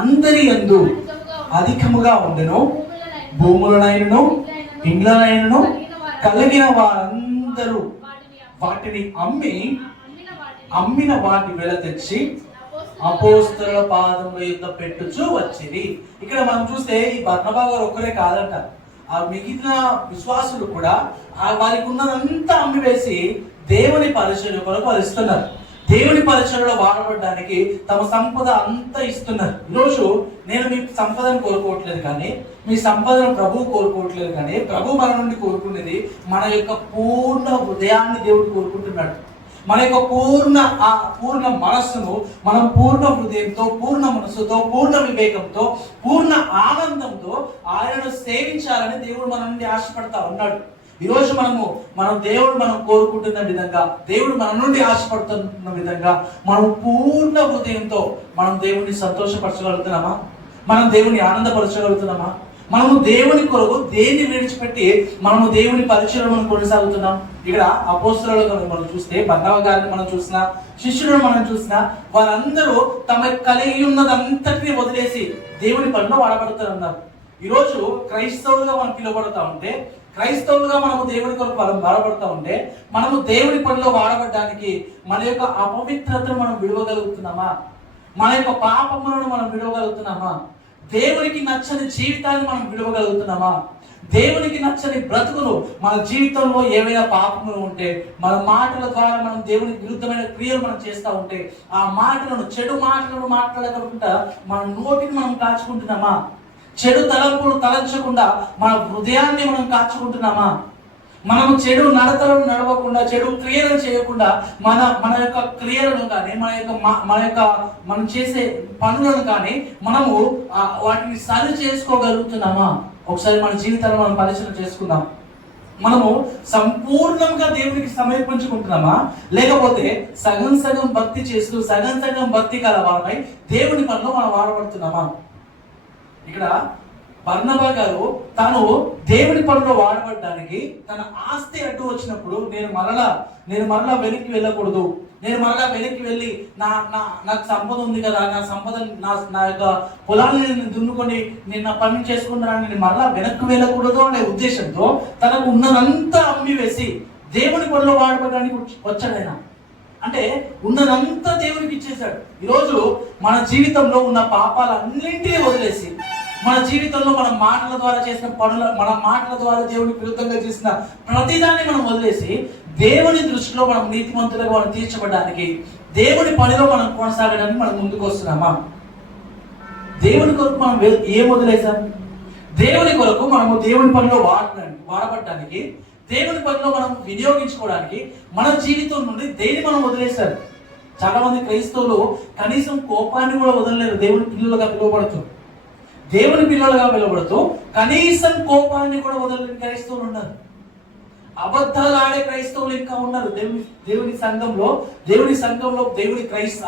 అందరి యందు అధికముగా ఉండెను. భూములనైనను ఇండ్లనైనను కలిగిన వారందరూ వాటిని అమ్మిన వాటి వెల తెచ్చి అపోస్తలుల పాదముల యొద్ద పెట్టుచూ వచ్చింది. ఇక్కడ మనం చూస్తే ఈ బర్నబా గారు ఒక్కరే కాదంట, ఆ మిగిలిన విశ్వాసులు కూడా వారికి ఉన్నదంతా అమ్మివేసి దేవుని పరిచర్య కొరకు వాళ్ళు ఇస్తున్నారు. దేవుని పరిచర్యలో వాడబడడానికి తమ సంపద అంతా ఇస్తున్నారు. ఈరోజు నేను మీ సంపదను కోరుకోవట్లేదు, కానీ మీ సంపదను ప్రభువు కోరుకోవట్లేదు, కానీ ప్రభు మన నుండి కోరుకునేది మన యొక్క పూర్ణ హృదయాన్ని దేవుడు కోరుకుంటున్నాడు. మన యొక్క పూర్ణ మనస్సును మనం పూర్ణ హృదయంతో, పూర్ణ మనస్సుతో, పూర్ణ వివేకంతో, పూర్ణ ఆనందంతో ఆయనను సేవించాలని దేవుడు మన నుండి ఆశపడతా ఉన్నాడు. ఈరోజు మనం కోరుకుంటున్న విధంగా, దేవుడు మన నుండి ఆశపడుతున్న విధంగా మనం పూర్ణ హృదయంతో మనం దేవుని సంతోషపరచగలుగుతున్నామా? మనం దేవుని ఆనందపరచగలుగుతున్నామా? మనము దేవుని కొరకు దేన్ని విడిచిపెట్టి మనము దేవుని పరిచయం మనం కొనసాగుతున్నాం? ఇక్కడ అపోస్తలులను మనం చూస్తే, బర్నబా గారిని మనం చూసినా, శిష్యులను మనం చూసినా, వారందరూ తమ కలిగి ఉన్నదంతటిని వదిలేసి దేవుని పనిలో వాడబడుతున్నారు. ఈరోజు క్రైస్తవులుగా మనం పిలువబడతా ఉంటే, క్రైస్తవులుగా మనము దేవుని కొరకు వాడబడతా ఉంటే, మనము దేవుని పనిలో వాడబడడానికి మన యొక్క అపవిత్రతను మనం విడవగలుగుతున్నామా? మన యొక్క పాపములను మనం విడవగలుగుతున్నామా? దేవునికి నచ్చని జీవితాన్ని మనం విడవగలుగుతున్నామా? దేవునికి నచ్చని బ్రతుకును మన జీవితంలో ఏవైనా పాపములు ఉంటే, మన మాటల ద్వారా మనం దేవునికి విరుద్ధమైన క్రియలు మనం చేస్తూ ఉంటే, ఆ మాటలను, చెడు మాటలను మాట్లాడకుండా మన నోటిని మనం కాచుకుంటున్నామా? చెడు తలంపులు తలంచకుండా మన హృదయాన్ని మనం కాచుకుంటున్నామా? మనము చెడు నడతలను నడవకుండా, చెడు క్రియలు చేయకుండా మన మన యొక్క క్రియలను కానీ, మనం చేసే పనులను కానీ మనము వాటిని సరి చేసుకోగలుగుతున్నామా? ఒకసారి మన జీవితాన్ని మనం పరిశీలన చేసుకుందాం. మనము సంపూర్ణంగా దేవునికి సమర్పించుకుంటున్నామా, లేకపోతే సగం సగం భక్తి చేస్తూ సగం సగం భక్తి కలవారమై దేవుని పనిలో మనం వాడబడుతున్నామా? ఇక్కడ బర్నబా గారు తాను దేవుని పనిలో వాడబడడానికి తన ఆస్తి అడ్డు వచ్చినప్పుడు నేను మరలా వెనక్కి వెళ్ళకూడదు, నేను మరలా వెనక్కి వెళ్ళి నాకు సంపద ఉంది కదా, నా సంపద నా యొక్క పొలాన్ని నేను దున్నుకొని నేను నా పని చేసుకుంటానని నేను మరలా వెనక్కి వెళ్ళకూడదు అనే ఉద్దేశంతో తనకు ఉన్నదంతా అమ్మి వేసి దేవుని పనిలో వాడబడడానికి వచ్చాడు ఆయన. అంటే ఉన్నదంతా దేవునికి ఇచ్చేశాడు. ఈరోజు మన జీవితంలో ఉన్న పాపాలన్నింటినీ వదిలేసి, మన జీవితంలో మన మాటల ద్వారా చేసిన పనుల, మన మాటల ద్వారా దేవునికి విరుద్ధంగా చేసిన ప్రతిదాన్ని మనం వదిలేసి దేవుని దృష్టిలో మనం నీతిమంతులుగా మనం తీర్చబడడానికి, దేవుని పనిలో మనం కొనసాగడానికి మనం ముందుకు వస్తున్నామా? దేవుని కొరకు మనం ఏం వదిలేసాం? దేవుని కొరకు మనము దేవుని పనిలో వాడబడటానికి, దేవుని పనిలో మనం వినియోగించుకోవడానికి మన జీవితం నుండి దేని మనం వదిలేశారు. చాలా మంది క్రైస్తవులు కనీసం కోపాన్ని కూడా వదలలేరు. దేవుని పిల్లలుగా పిలువబడుతూ కనీసం కోపాన్ని కూడా వదలని క్రైస్తవులు ఉన్నారు. అబద్ధాలు ఆడే క్రైస్తవులు ఇంకా ఉన్నారు. దేవుని సంఘంలో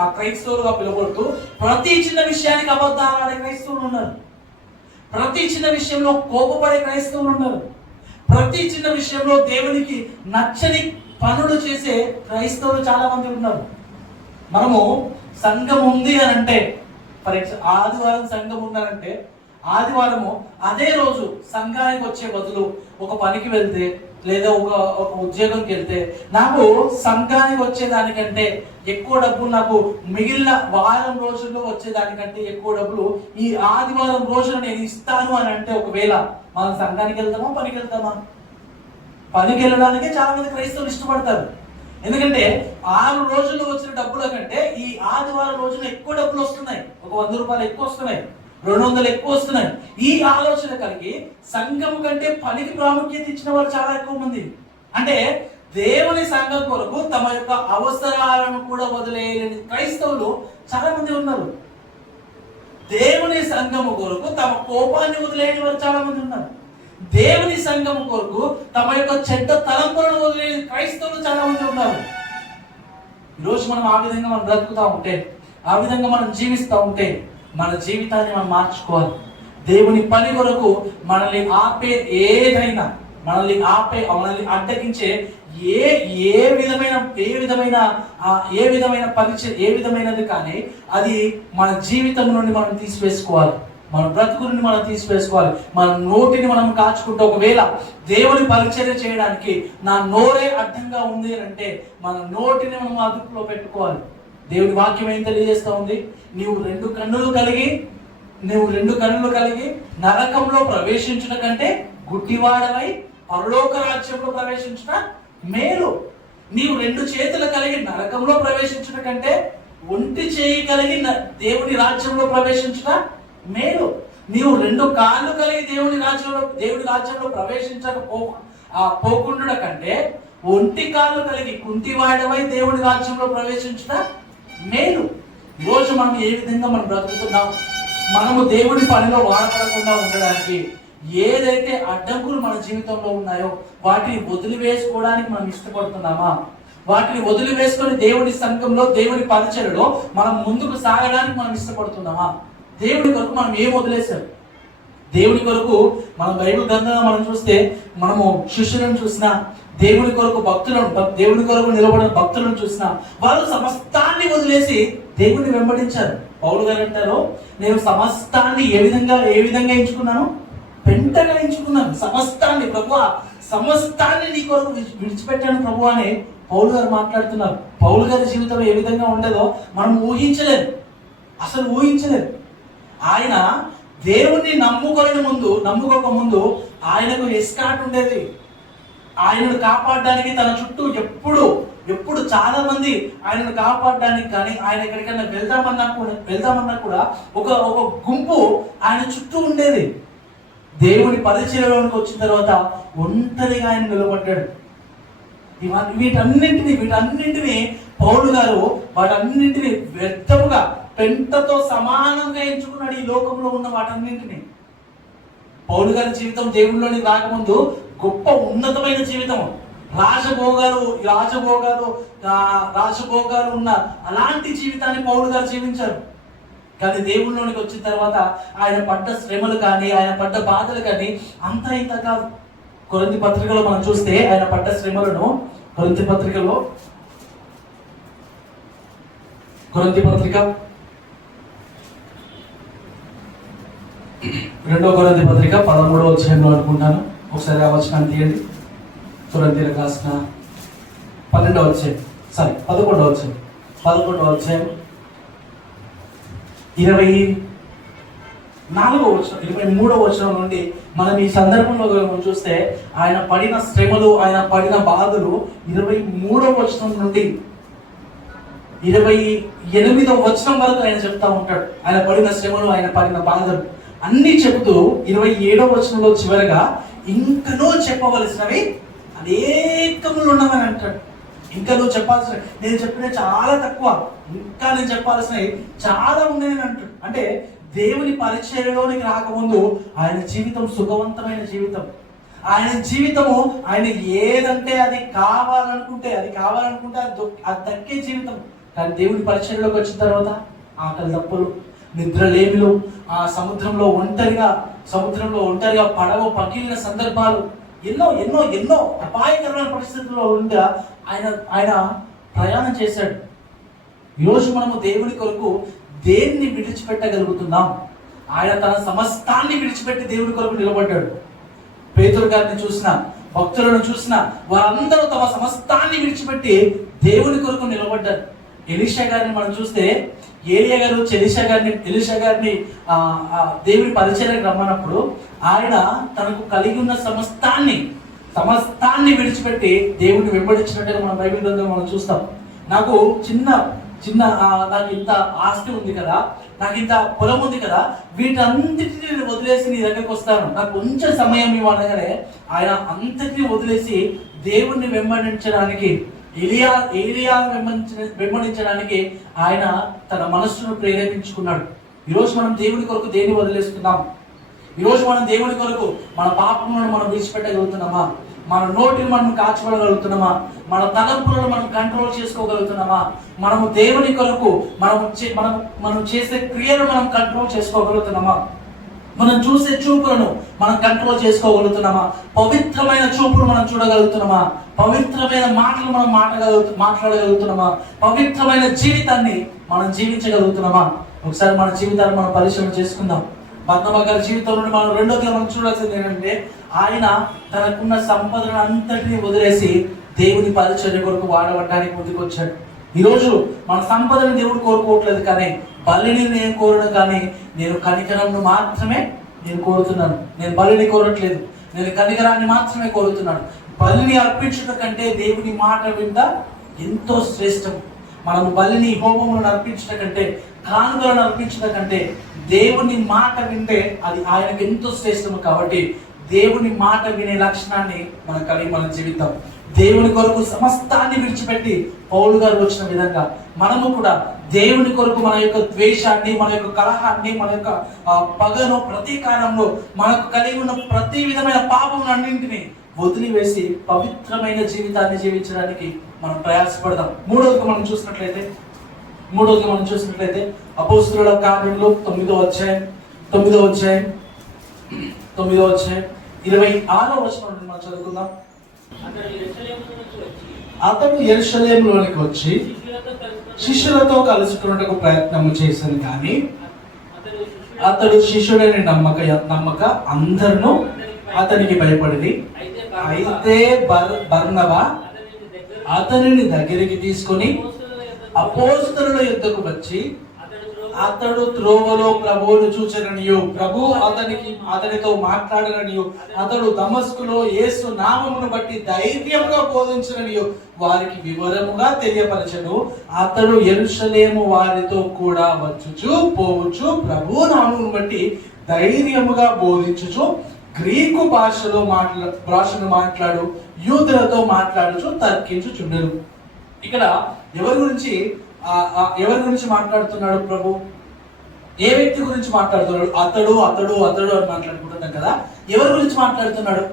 క్రైస్తవులుగా పిలువబడుతూ ప్రతి చిన్న విషయానికి అబద్ధాలు ఆడే క్రైస్తవులు ఉన్నారు. ప్రతి చిన్న విషయంలో కోపపడే క్రైస్తవులు ఉన్నారు. ప్రతి చిన్న విషయంలో దేవునికి నచ్చని పనులు చేసే క్రైస్తవులు చాలా మంది ఉన్నారు. మనము సంఘం ఉంది అని అంటే, ఆదివారం సంఘం ఉన్నారంటే ఆదివారము అదే రోజు సంఘానికి వచ్చే బదులు ఒక పనికి వెళ్తే లేదా ఒక ఉద్యోగంకి వెళ్తే నాకు సంఘానికి వచ్చేదానికంటే ఎక్కువ డబ్బులు, నాకు మిగిలిన వారం రోజుల్లో వచ్చేదానికంటే ఎక్కువ డబ్బులు ఈ ఆదివారం రోజున నేను ఇస్తాను అని అంటే, ఒకవేళ మనం సంఘానికి వెళ్తామా పనికి వెళ్తామా? పనికి వెళ్ళడానికే చాలా మంది క్రైస్తవులు ఇష్టపడతారు. ఎందుకంటే 6 రోజుల్లో వచ్చిన డబ్బుల కంటే ఈ ఆదివారం రోజున ఎక్కువ డబ్బులు వస్తున్నాయి. ఒక 100 రూపాయలు ఎక్కువ వస్తున్నాయి, 200 ఎక్కువ వస్తున్నాయి. ఈ ఆలోచన కలిగి సంఘం కంటే పనికి ప్రాముఖ్యత ఇచ్చిన వారు చాలా ఎక్కువ మంది. అంటే దేవుని సంఘం కొరకు తమ యొక్క అవసరాలను కూడా వదిలేయలేని క్రైస్తవులు చాలా మంది ఉన్నారు. దేవుని సంఘము కొరకు తమ కోపాన్ని వదిలేని వారు చాలా మంది ఉన్నారు. దేవుని సంఘం కొరకు తమ యొక్క చెడ్డ తలంపులను వదిలేని క్రైస్తవులు చాలా మంది ఉన్నారు. ఈరోజు మనం ఆ విధంగా మనం బ్రతుకుతూ ఉంటే, ఆ విధంగా మనం జీవిస్తూ ఉంటే మన జీవితాన్ని మనం మార్చుకోవాలి. దేవుని పని కొరకు మనల్ని అడ్డగించే ఏ విధమైనది కానీ అది మన జీవితం నుండి మనం తీసివేసుకోవాలి. మన బ్రతుకు నుండి మనం తీసివేసుకోవాలి. మన నోటిని మనం కాచుకుంటే, ఒకవేళ దేవుని పరిచర్య చేయడానికి నా నోరే అడ్డంగా ఉంది అని అంటే మన నోటిని మనం అదుపులో పెట్టుకోవాలి. దేవుని వాక్యం ఏం తెలియజేస్తా ఉంది? నీవు రెండు కన్నులు కలిగి నరకంలో ప్రవేశించుట కంటే గుడ్డివాడవై పరలోక రాజ్యంలో ప్రవేశించుట మేలు. నీవు 2 చేతులు కలిగి నరకంలో ప్రవేశించుట కంటే ఒంటి చేయి కలిగి దేవుని రాజ్యంలో ప్రవేశించుట మేలు. నీవు 2 కాళ్ళు కలిగి దేవుని రాజ్యంలో పోకుండా కంటే ఒంటి కాళ్ళు కలిగి కుంటివాడవై దేవుని రాజ్యంలో ప్రవేశించుట మేలు. ఈరోజు మనం ఏ విధంగా మనం బ్రతుకుతున్నాం? మనము దేవుని పనిలో వాడపడకుండా ఉండడానికి ఏదైతే అడ్డంకులు మన జీవితంలో ఉన్నాయో వాటిని వదిలివేసుకోవడానికి మనం ఇష్టపడుతున్నామా? వాటిని వదిలివేసుకొని దేవుని సంఘంలో, దేవుని పరిచర్యలో మనం ముందుకు సాగడానికి మనం ఇష్టపడుతున్నామా? దేవుని కొరకు మనం ఏం వదిలేశాం? దేవుని కొరకు మనం బైబిల్ గ్రంథంలో మనం చూస్తే, మనము శిష్యులను చూసినా, దేవుని కొరకు నిలబడిన భక్తులను చూసినా, వారు సమస్తాన్ని వదిలేసి దేవుని వెంబడించారు. పౌలు గారు అంటారు, నేను సమస్తాన్ని ఏ విధంగా ఎంచుకున్నాను? పెంటగా ఎంచుకున్నాను. సమస్తాన్ని నీ కొరకు విడిచిపెట్టాను ప్రభు అని పౌలు గారు మాట్లాడుతున్నారు. పౌలు గారి జీవితం ఏ విధంగా ఉండేదో మనం అసలు ఊహించలేదు. ఆయన దేవుణ్ణి నమ్ముకోక ముందు ఆయనకు ఎస్కాట్ ఉండేది. ఆయనను కాపాడడానికి తన చుట్టూ ఎప్పుడు చాలా మంది ఆయనను కాపాడడానికి, కానీ ఆయన ఎక్కడికైనా వెళ్దామన్నా కూడా ఒక గుంపు ఆయన చుట్టూ ఉండేది. దేవుని పరిచయంలోనికి వచ్చిన తర్వాత ఒంటరిగా ఆయన నిలబడ్డాడు. వీటన్నింటినీ పౌలు గారు వాటన్నింటినీ వ్యర్థముగా పెంటతో సమానంగా ఎంచుకున్నాడు. ఈ లోకంలో ఉన్న వాటన్నింటినీ పౌలు గారి జీవితం దేవుళ్ళలోని రాకముందు గొప్ప ఉన్నతమైన జీవితం, రాజభోగాలు ఉన్న అలాంటి జీవితాన్ని పౌలు గారు జీవించారు. కానీ దేవుళ్ళలోనికి వచ్చిన తర్వాత ఆయన పడ్డ శ్రమలు కానీ, ఆయన పడ్డ బాధలు కానీ అంతా ఇంత కాదు. కొరింథీ పత్రికలో మనం చూస్తే ఆయన పడ్డ శ్రమలను, కొరింథీ పత్రిక 2 కొరింథీ పత్రిక 13వ అధ్యాయంలో అనుకుంటాను. ఒకసారి ఆ వచనాన్ని తీయండి. కొరింథీయులకు రాసిన 11వ అధ్యాయం 11వ అధ్యాయం 23వ వచనం నుండి మనం ఈ సందర్భంలో చూస్తే ఆయన పడిన శ్రమలు, ఆయన పడిన బాధలు 23వ వచనం నుండి 28వ వచనం వరకు ఆయన చెప్తా ఉంటాడు. ఆయన పడిన శ్రమలు, ఆయన పడిన బాధలు అన్ని చెబుతూ 27వ వచనంలో చివరగా ఇంకనూ చెప్పవలసినవి అనేకములు ఉన్నవని అంటాడు. ఇంకా నువ్వు చెప్పాల్సిన, నేను చెప్పిన చాలా తక్కువ, ఇంకా నేను చెప్పాల్సినవి చాలా ఉన్నాయని అంటాడు. అంటే దేవుని పరిచర్యలోనికి రాకముందు ఆయన జీవితం సుఖవంతమైన జీవితం. ఆయన జీవితము ఆయన ఏదంటే అది కావాలనుకుంటే అది దక్కే జీవితం. కానీ దేవుని పరిచర్యలోకి వచ్చిన తర్వాత ఆకలి దప్పులు, నిద్రలేమిలు, ఆ సముద్రంలో ఒంటరిగా పడవ పగిలిన సందర్భాలు, ఎన్నో ఎన్నో ఎన్నో అపాయకరమైన పరిస్థితుల్లో ఉండి ఆయన ప్రయాణం చేశాడు. ఈరోజు మనము దేవుని కొరకు దేన్ని విడిచిపెట్టగలుగుతున్నాం? ఆయన తన సమస్తాన్ని విడిచిపెట్టి దేవుని కొరకు నిలబడ్డాడు. పేతురు గారిని చూసిన, భక్తులను చూసిన వారందరూ తమ సమస్తాన్ని విడిచిపెట్టి దేవుని కొరకు నిలబడ్డారు. ఎలీషా గారిని మనం చూస్తే, ఏలియా గారు ఎలీషా గారిని దేవుని పరిచర్యకు రమ్మన్నప్పుడు ఆయన తనకు కలిగి ఉన్న సమస్తాన్ని విడిచిపెట్టి దేవుడిని వెంబడించినట్టుగా మన బైబిల్ గ్రంథంలో మనం చూస్తాం. నాకు నాకు ఇంత ఆస్తి ఉంది కదా, నాకు ఇంత పొలం ఉంది కదా, వీటన్నిటిని నేను వదిలేసి నీ దగ్గరికి వస్తాను, నాకు కొంచెం సమయం ఇవ్వనగానే ఆయన అంతటినీ వదిలేసి దేవుణ్ణి వెంబడించడానికి, వెంబడించడానికి ఆయన తన మనస్సును ప్రేరేపించుకున్నాడు. ఈరోజు మనం దేవుని కొరకు దేన్ని వదిలేస్తున్నాం? ఈరోజు మనం దేవుని కొరకు మన పాపములను మనం విడిచిపెట్టగలుగుతున్నామా? మన నోటిని మనం కాచుకోగలుగుతున్నామా? మన తలంపులను మనం కంట్రోల్ చేసుకోగలుగుతున్నామా? మనము దేవుని కొరకు మనం చేసే క్రియను మనం కంట్రోల్ చేసుకోగలుగుతున్నామా? మనం చూసే చూపులను మనం కంట్రోల్ చేసుకోగలుగుతున్నామా? పవిత్రమైన చూపులు మనం చూడగలుగుతున్నామా? పవిత్రమైన మాటలు మనం మాట్లాడగలుగుతున్నామా? పవిత్రమైన జీవితాన్ని మనం జీవించగలుగుతున్నామా? ఒకసారి మన జీవితాన్ని మనం పరిశీలన చేసుకుందాం. బర్నబా గారి జీవితం నుండి మనం రెండోదిగా మనం చూడాల్సింది ఏంటంటే, ఆయన తనకున్న సంపదను అంతటినీ వదిలేసి దేవుని పరిచర్య కొరకు వాడబడడానికి ముందుకు వచ్చాడు. ఈరోజు మన సంపదను దేవుడు కోరుకోవట్లేదు, కానీ బలిని నేను కోరను, కానీ నేను కనికరంను మాత్రమే నేను కోరుతున్నాను. నేను బలిని కోరట్లేదు, నేను కనికరాన్ని మాత్రమే కోరుతున్నాను. బలిని అర్పించడం కంటే దేవుని మాట వింట ఎంతో శ్రేష్టం. మనము బలిని, హోమములను అర్పించడం కంటే, కానుకలను అర్పించడం కంటే దేవుని మాట వింటే అది ఆయనకు ఎంతో శ్రేష్టము. కాబట్టి దేవుని మాట వినే లక్షణాన్ని మనం జీవితం. దేవుని కొరకు సమస్తాన్ని విడిచిపెట్టి పౌలు గారు వచ్చిన విధంగా మనము కూడా దేవుని కొరకు మన యొక్క ద్వేషాన్ని, మన యొక్క కలహాన్ని, మన యొక్క పగను, ప్రతీకారంలో మనకు కలిగి ఉన్న ప్రతి విధమైన పాపం అన్నింటినీ వదిలివేసి పవిత్రమైన జీవితాన్ని జీవించడానికి మనం ప్రయాసపడదాం. మూడవదిగా మనం చూసినట్లయితే అపోస్తలుల కార్యములు 9వ అధ్యాయం 26వ వచనం నుండి మనం చదువుకుందాం. అతడు యెరూషలేములోనికి వచ్చి శిష్యులతో కలుసుకున్నట్టుకు ప్రయత్నం చేశాను, కానీ అతడు శిష్యుడని నమ్మక అందరూ అతనికి భయపడింది. అయితే బర్నబా అతనిని దగ్గరికి తీసుకొని అపోస్తలుల యుద్ధకు వచ్చి అతడు త్రోవలో ప్రభువును చూచననియు, ప్రభు అతనితో మాట్లాడననియు, అతడు దమస్కులో యేసు నామమును బట్టి ధైర్యముగా బోధించననియు వారికి వివరముగా తెలియపరచను. అతడు యెరూషలేము వారితో కూడా వచ్చుచు పోవచ్చు ప్రభు నామమును బట్టి ధైర్యముగా బోధించుచు గ్రీకు భాషను మాట్లాడు యూదులతో మాట్లాడుచు తర్కించుచుండెను. ఇక్కడ ఎవరి గురించి మాట్లాడుతున్నాడు ప్రభు? ఏ వ్యక్తి గురించి మాట్లాడుతున్నాడు? అతడు అతడు అతడు అని మాట్లాడుకుంటున్నాం కదా. ఎవరి గురించి మాట్లాడుతున్నాడు?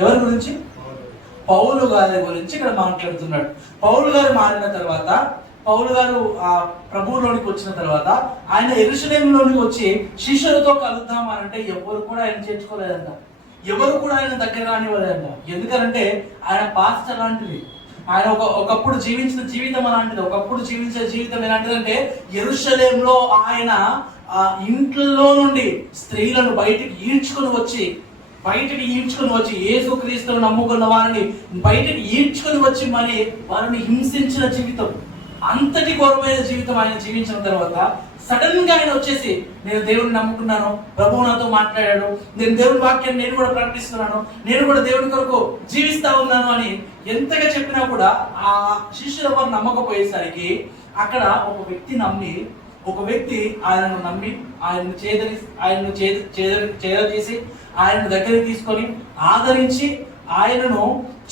ఎవరి గురించి? పౌలు గారి గురించి ఇక్కడ మాట్లాడుతున్నాడు. పౌలు గారు మారిన తర్వాత, పౌలు గారు ఆ ప్రభువులోనికి వచ్చిన తర్వాత ఆయన యెరూషలేములోనికి వచ్చి శిష్యులతో కలుద్దాం అని అంటే ఎవరు కూడా ఆయన చేర్చుకోలేదంట. ఎవరు కూడా ఆయన దగ్గర రానివ్వలేదంట. ఎందుకంటే ఆయన పాస్టర్ లాంటిది. ఆయన ఒకప్పుడు జీవించిన జీవితం అలాంటిది. ఒకప్పుడు జీవించే జీవితం ఎలాంటిదంటే యెరూషలేములో ఆయన ఇంట్లో నుండి స్త్రీలను బయటికి ఈడ్చుకొని వచ్చి యేసుక్రీస్తును నమ్ముకున్న వారిని బయటికి ఈడ్చుకొని వచ్చి మరి వారిని హింసించిన జీవితం, అంతటి ఘోరమైన జీవితం ఆయన జీవించిన తర్వాత సడన్ గా ఆయన వచ్చేసి నేను దేవుడిని నమ్ముకున్నాను, ప్రభువు నాతో మాట్లాడాడు, నేను దేవుడి వాక్యాన్ని నేను కూడా ప్రకటిస్తున్నాను, నేను కూడా దేవుడి కొరకు జీవిస్తా ఉన్నాను అని ఎంతగా చెప్పినా కూడా ఆ శిష్యులు ఎవరు నమ్మకపోయేసరికి అక్కడ ఒక వ్యక్తి ఆయనను నమ్మి ఆయనను చేదతీసి ఆయన దగ్గరికి తీసుకొని ఆదరించి ఆయనను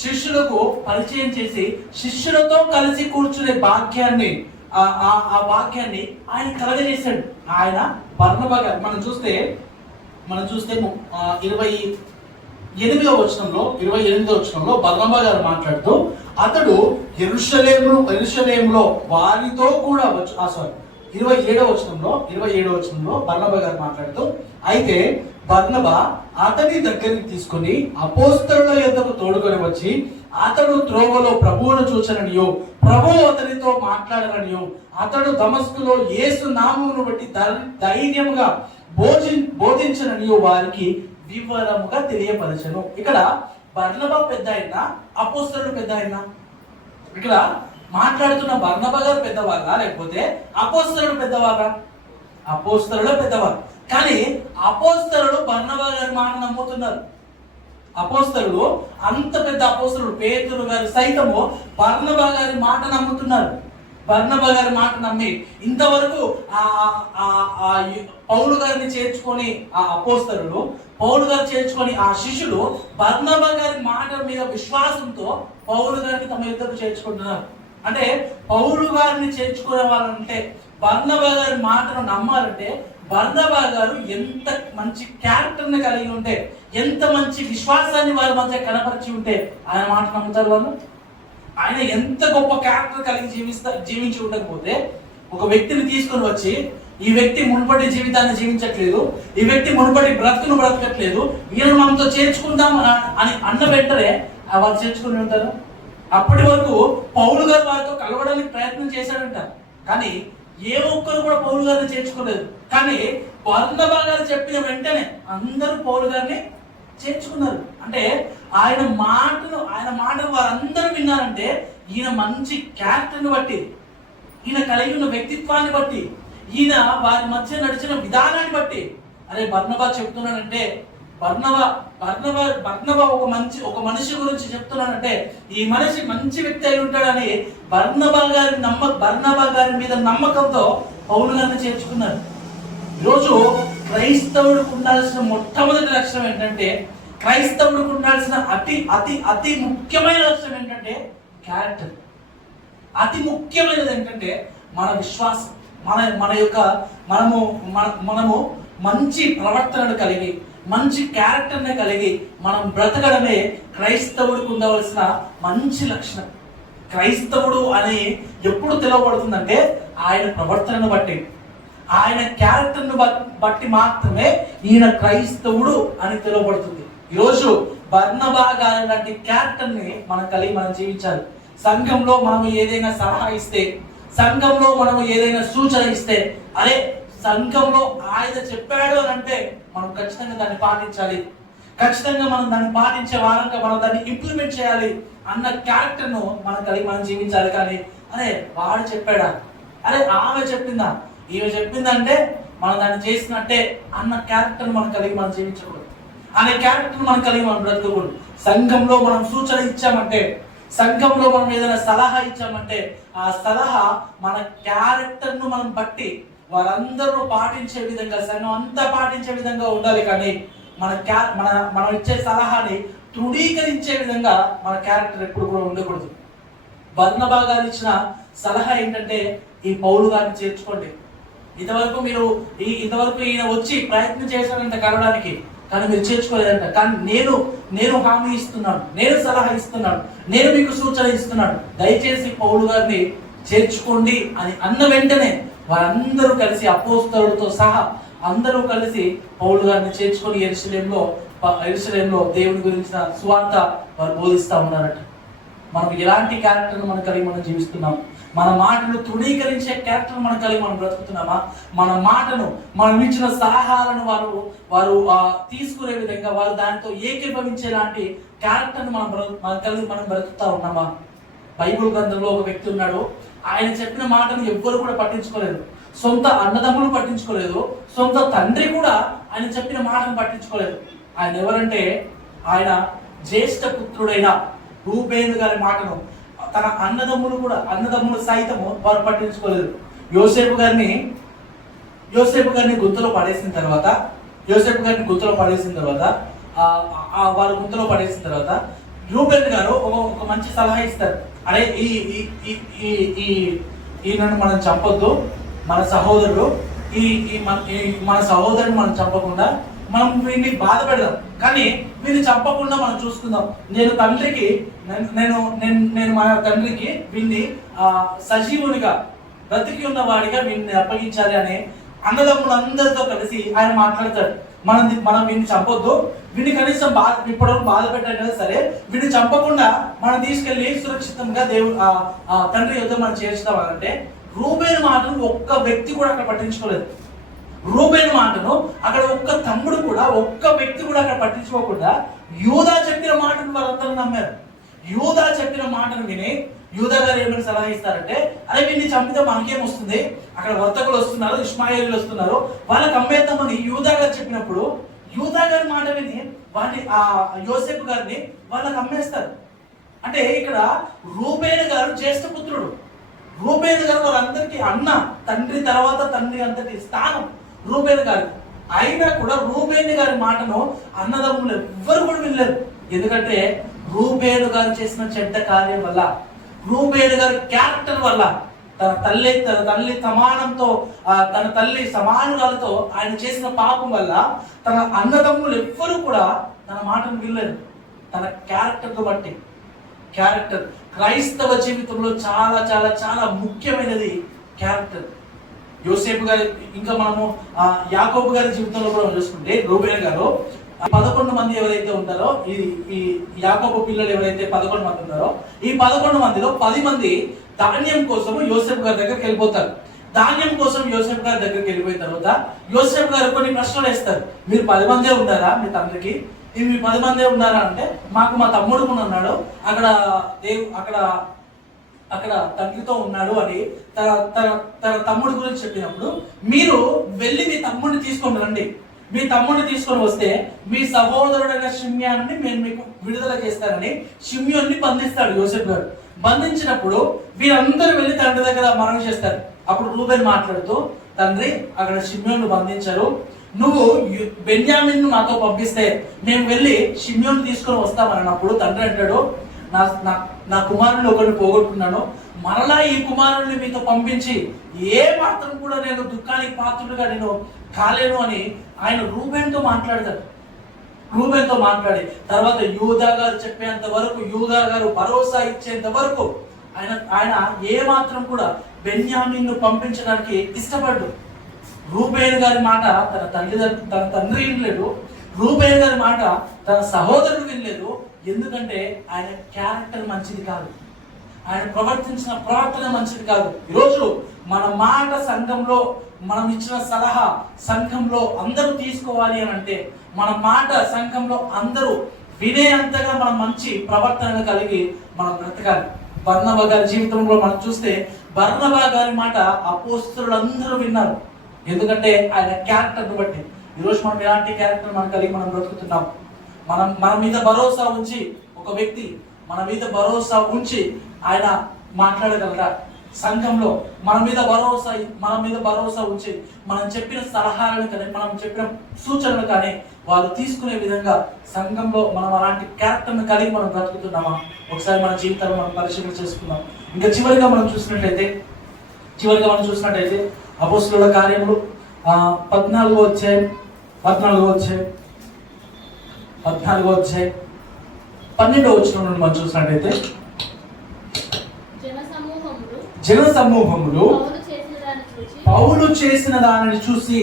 శిష్యులకు పరిచయం చేసి శిష్యులతో కలిసి కూర్చునే భాగ్యాన్ని ఆ వాక్యాన్ని ఆయన కలగజేశాడు. ఆయన బర్నబా గారు మనం చూస్తే 28వ వచనంలో బర్నబా గారు మాట్లాడుతూ అతడు యెరూషలేములో వారితో కూడా 27వ వచనంలో బర్నబా గారు మాట్లాడుతూ అయితే బర్నబా అతని దగ్గరికి తీసుకుని అపోస్తలుల యొద్దకు తోడుకొని వచ్చి అతడు త్రోవలో ప్రభువును చూచననియో ప్రభువు అతనితో మాట్లాడననియో అతడు దమస్కులో యేసు నామమును బట్టి ధైర్యముగా బోధించననియో వారికి వివరముగా తెలియపరచను. ఇక్కడ బర్నబా పెద్ద అయినా అపోస్తలుడు పెద్ద అయినా? ఇక్కడ మాట్లాడుతున్న బర్నబా గారు పెద్దవాళ్ళ లేకపోతే అపోస్తలుడు పెద్దవాళ్ళ? అపోస్తలుడు పెద్దవారు. కానీ అపోస్తలుడు బర్నబా గారి మాట నమ్ముతున్నారు. అపోస్తలుడు అంత పెద్ద అపోస్తలుడు పేతురు గారు సైతము బర్నబా గారి మాట నమ్ముతున్నారు. బర్నబా గారి మాట నమ్మి ఇంతవరకు పౌలు గారిని చేర్చుకొని ఆ అపోస్తలుడు, పౌలు గారు చేర్చుకొని ఆ శిష్యులు బర్నబా గారి మాట మీద విశ్వాసంతో పౌలు గారిని తమ యుద్ధకు చేర్చుకుంటున్నారు. అంటే పౌలు గారిని చేర్చుకునే వాళ్ళంటే, బర్నబా గారి మాటను నమ్మాలంటే బర్నబా గారు ఎంత మంచి క్యారెక్టర్ని కలిగి ఉంటే, ఎంత మంచి విశ్వాసాన్ని వారి మధ్య కనపరిచి ఉంటే ఆయన మాట నమ్ముతారు వాళ్ళు. ఆయన ఎంత గొప్ప క్యారెక్టర్ కలిగి జీవించి ఉండకపోతే ఒక వ్యక్తిని తీసుకొని వచ్చి ఈ వ్యక్తి మునుపటి జీవితాన్ని జీవించట్లేదు, ఈ వ్యక్తి మునుపటి బ్రతుకును బ్రతకట్లేదు, ఈయన మనతో చేర్చుకుందాం అని అన్న వెంటనే వాళ్ళు చేర్చుకుని ఉంటారు. అప్పటి వరకు పౌలు గారు వారితో కలవడానికి ప్రయత్నం చేశాడంట, కానీ ఏ ఒక్కరు కూడా పౌలు గారిని చేర్చుకోలేదు. కానీ బర్నబా గారు చెప్పిన వెంటనే అందరూ పౌలు గారిని చేర్చుకున్నారు. అంటే ఆయన మాటను వారందరూ విన్నారంటే ఈయన మంచి క్యారెక్టర్ని బట్టి, ఈయన కలిగి ఉన్న వ్యక్తిత్వాన్ని బట్టి, ఈయన వారి మధ్య నడిచిన విధానాన్ని బట్టి అరే బర్నబా చెప్తున్నానంటే బర్నబా ఒక మనిషి గురించి చెప్తున్నానంటే ఈ మనిషి మంచి వ్యక్తి అయి ఉంటాడని బర్నబా గారి మీద నమ్మకంతో పౌలు గారిని చేర్చుకున్నారు. ఈరోజు క్రైస్తవుడికి ఉండాల్సిన మొట్టమొదటి లక్షణం ఏంటంటే, క్రైస్తవుడికి ఉండాల్సిన అతి అతి అతి ముఖ్యమైన లక్షణం ఏంటంటే క్యారెక్టర్. అతి ముఖ్యమైనది ఏంటంటే మన విశ్వాసం, మనము మంచి ప్రవర్తనను కలిగి మంచి క్యారెక్టర్ని కలిగి మనం బ్రతకడమే క్రైస్తవుడికి ఉండవలసిన మంచి లక్షణం. క్రైస్తవుడు అని ఎప్పుడు తెలవబడుతుందంటే ఆయన ప్రవర్తనను బట్టి, ఆయన క్యారెక్టర్ను బట్టి మాత్రమే ఈయన క్రైస్తవుడు అని తెలవబడుతుంది. ఈరోజు బర్నబా గారి లాంటి క్యారెక్టర్ని మనం జీవించాలి. సంఘంలో మనం ఏదైనా సలహా ఇస్తే, సంఘంలో మనం ఏదైనా సూచన ఇస్తే, అరే సంఘంలో ఆయన చెప్పాడు అని అంటే మనం ఖచ్చితంగా దాన్ని పాటించాలి, ఖచ్చితంగా మనం దాన్ని పాటించే వారంగా మనం దాన్ని ఇంప్లిమెంట్ చేయాలి అన్న క్యారెక్టర్ను మనం జీవించాలి. కానీ అరే వాడు చెప్పాడా, అరే ఆమె చెప్పిందా, ఈమె చెప్పిందంటే మనం దాన్ని చేసినట్టే అన్న క్యారెక్టర్ను మనం జీవించకూడదు, అనే క్యారెక్టర్ను మనం బ్రతకకూడదు. సంఘంలో మనం సూచన ఇచ్చామంటే, సంఘంలో మనం ఏదైనా సలహా ఇచ్చామంటే ఆ సలహా మన క్యారెక్టర్ను మనం బట్టి వారందరూ పాటించే విధంగా, సంఘం అంతా పాటించే విధంగా ఉండాలి. కానీ మనం ఇచ్చే సలహాని తృణీకరించే విధంగా మన క్యారెక్టర్ ఎప్పుడు కూడా ఉండకూడదు. బర్నబా గారు ఇచ్చిన సలహా ఏంటంటే, ఈ పౌలు గారిని చేర్చుకోండి. ఇంతవరకు ఈయన వచ్చి ప్రయత్నం చేశాడంట కలవడానికి, కానీ మీరు చేర్చుకోలేదంట. కానీ నేను హామీ ఇస్తున్నాను, నేను సలహా ఇస్తున్నాను, నేను మీకు సూచన ఇస్తున్నాను, దయచేసి పౌలు గారిని చేర్చుకోండి అని అన్న వెంటనే వారందరూ కలిసి, అపోస్తలులతో సహా అందరూ కలిసి పౌలు గారిని చేర్చుకొని యెరూషలేములో దేవుని గురించిన సువార్త వారు బోధిస్తా ఉన్నారట. మనకు ఎలాంటి క్యారెక్టర్ను మనం కలిగి మనం జీవిస్తున్నాం? మన మాటను తృణీకరించే క్యారెక్టర్ మనం కలిగి మనం బ్రతుకుతున్నామా? మన మాటను, మనం ఇచ్చిన సలహాలను వారు తీసుకునే విధంగా, వారు దానితో ఏకీభవించేలాంటి క్యారెక్టర్ను మనం బ్రతుకుతా ఉన్నామా? బైబిల్ గ్రంథంలో ఒక వ్యక్తి ఉన్నాడు. ఆయన చెప్పిన మాటను ఎవ్వరు కూడా పట్టించుకోలేదు. సొంత అన్నదమ్ములు పట్టించుకోలేదు, సొంత తండ్రి కూడా ఆయన చెప్పిన మాటను పట్టించుకోలేదు. ఆయన ఎవరంటే, ఆయన జ్యేష్ఠ పుత్రుడైన రూబేను గారి మాటను తన అన్నదమ్ములు సైతము వారు పట్టించుకోలేదు. యోసేపు గారిని గుంతలో పడేసిన తర్వాత వారు గుంతలో పడేసిన తర్వాత రూబేన్ గారు ఒక మంచి సలహా ఇస్తారు. అరే, ఈయనను మనం చంపొద్దు, మన సహోదరుడు, మన సహోదరుని మనం చంపకుండా మనం వీడిని బాధ పెడదాం, కానీ వీడిని చంపకుండా మనం చూసుకుందాం. నేను మా తండ్రికి వీడిని సజీవునిగా, బ్రతికి ఉన్న వాడిగా వీడిని అప్పగించాలి అని అన్నదమ్ములందరితో కలిసి ఆయన మాట్లాడతాడు. మనం వీడిని చంపొద్దు, వీడిని కనీసం ఇప్పటివరకు బాధ పెట్టాలి సరే, వీడిని చంపకుండా మనం తీసుకెళ్లి సురక్షితంగా తండ్రి యుద్ధ మనం చేర్చుతామంటే, రూబేను మాటను ఒక్క వ్యక్తి కూడా అక్కడ పట్టించుకోలేదు. రూబేను మాటను అక్కడ ఒక్క తమ్ముడు కూడా, ఒక్క వ్యక్తి కూడా అక్కడ పట్టించుకోకుండా యూదా చెప్పిన మాటను వారందరూ నమ్మారు. యూదా చెప్పిన మాటను విని యూదా గారు ఏమైనా సలహా ఇస్తారంటే, అరే వీడిని చంపితే మనకేం వస్తుంది, అక్కడ వర్తకులు వస్తున్నారు, ఇష్మాయేలీలు వస్తున్నారు, వాళ్ళకి అమ్మేద్దామని యూదా గారు చెప్పినప్పుడు యూదా గారి మాట విని యోసేపు గారిని వాళ్ళకి అమ్మేస్తారు. అంటే ఇక్కడ రూబేను గారు జ్యేష్ఠపుత్రుడు. రూబేను గారు వాళ్ళందరికీ అన్న, తండ్రి తర్వాత తండ్రి అంతటి స్థానం రూబేను గారు. అయినా కూడా రూబేను గారి మాటను అన్నదమ్ములు ఎవ్వరు కూడా వినలేదు. ఎందుకంటే రూబేను గారు చేసిన చెడ్డ కార్యం వల్ల, రూబేను గారి క్యారెక్టర్ వల్ల, తన తల్లి సమానురాలతో ఆయన చేసిన పాపం వల్ల తన అన్నదమ్ములు ఎవ్వరూ కూడా తన మాటను వినలేదు. తన క్యారెక్టర్ను బట్టి. క్యారెక్టర్ క్రైస్తవ జీవితంలో చాలా చాలా చాలా ముఖ్యమైనది క్యారెక్టర్. యోసేపు గారి, ఇంకా మనము యాకోబు గారి జీవితంలో కూడా చూసుకుంటే, రూబేను గారు 11 మంది ఎవరైతే ఉంటారో, ఈ యాకోబు పిల్లలు ఎవరైతే 11 మంది ఉన్నారో, ఈ 11 మందిలో 10 మంది ధాన్యం కోసం యోసేపు గారి దగ్గరికి వెళ్ళిపోతారు. ధాన్యం కోసం యోసేపు గారి దగ్గరికి వెళ్ళిపోయిన తర్వాత యోసేపు గారు కొన్ని ప్రశ్నలు వేస్తారు. మీరు 10 మందే ఉన్నారా మీ తండ్రికి? మీ 10 మందే ఉన్నారా అంటే, మాకు మా తమ్ముడు కూడా ఉన్నాడు, అక్కడ తండ్రితో ఉన్నాడు అని తన తమ్ముడు గురించి చెప్పినప్పుడు, మీరు వెళ్ళి మీ తమ్ముడిని తీసుకొని రండి, మీ తమ్ముడిని తీసుకొని వస్తే మీ సహోదరుడైన షిమ్యోనుని నేను మీకు విడుదల చేస్తానని షిమ్యోన్ని బంధిస్తాడు యోసేపు గారు. బంధించినప్పుడు వీరందరూ వెళ్ళి తండ్రి దగ్గర మనవి చేస్తారు. అప్పుడు రూబేన్ మాట్లాడుతూ, తండ్రి, అక్కడ షిమ్యోను బంధించారు, నువ్వు బెన్యామిన్ నాతో పంపిస్తే మేము వెళ్ళి షిమ్యోను తీసుకొని వస్తామన్నప్పుడు తండ్రి అంటాడు, నా కుమారుని ఒకరిని పోగొట్టుకున్నాను, మరలా ఈ కుమారుని మీతో పంపించి ఏ మాత్రం కూడా నేను దుఃఖానికి పాత్రుడుగా నేను కాలేను అని ఆయన రూబేన్తో మాట్లాడతాడు. రూబేన్తో మాట్లాడి తర్వాత యూదా గారు చెప్పేంత వరకు, యూదా గారు భరోసా ఇచ్చేంత వరకు ఆయన ఏ మాత్రం కూడా బెన్యామిన్ను పంపించడానికి ఇష్టపడ్డు. రూబేన్ గారి మాట తన తండ్రి వినలేదు, రూబేన్ గారి మాట తన సహోదరుడు వినలేదు. ఎందుకంటే ఆయన క్యారెక్టర్ మంచిది కాదు, ఆయన ప్రవర్తించిన ప్రవర్తన మంచిది కాదు. ఈరోజు మన మాట సంఘంలో, మనం ఇచ్చిన సలహా సంఘంలో అందరూ తీసుకోవాలి అని అంటే, మన మాట సంఘంలో అందరూ వినేంతగా మనం మంచి ప్రవర్తన కలిగి మనం బ్రతకాలి. బర్నబా గారి జీవితంలో మనం చూస్తే, బర్నబా గారి మాట అపోస్తలులందరూ విన్నారు. ఎందుకంటే ఆయన క్యారెక్టర్ని బట్టి. ఈరోజు మనం ఎలాంటి క్యారెక్టర్ మనం కలిగి మనం బ్రతుకుతున్నాం? మన మీద భరోసా ఉంచి, ఒక వ్యక్తి మన మీద భరోసా ఉంచి ఆయన మాట్లాడగలరా? సంఘంలో మన మీద భరోసా ఉంచి మనం చెప్పిన సలహాలను కానీ మనం చెప్పిన సూచనలు కానీ వారు తీసుకునే విధంగా సంఘంలో మనం అలాంటి క్యారెక్టర్ని కలిగి మనం బ్రతుకుతున్నామా? ఒకసారి మన జీవితాన్ని మనం పరిశీలన చేసుకుందాం. ఇంకా చివరిగా మనం చూసినట్లయితే అపోస్తలుల కార్యములు 14వ అధ్యాయం 12వ వచనం నుండి మనం చూసినట్లయితే, జన సమూహములు పౌలు చేసిన దానిని చూసి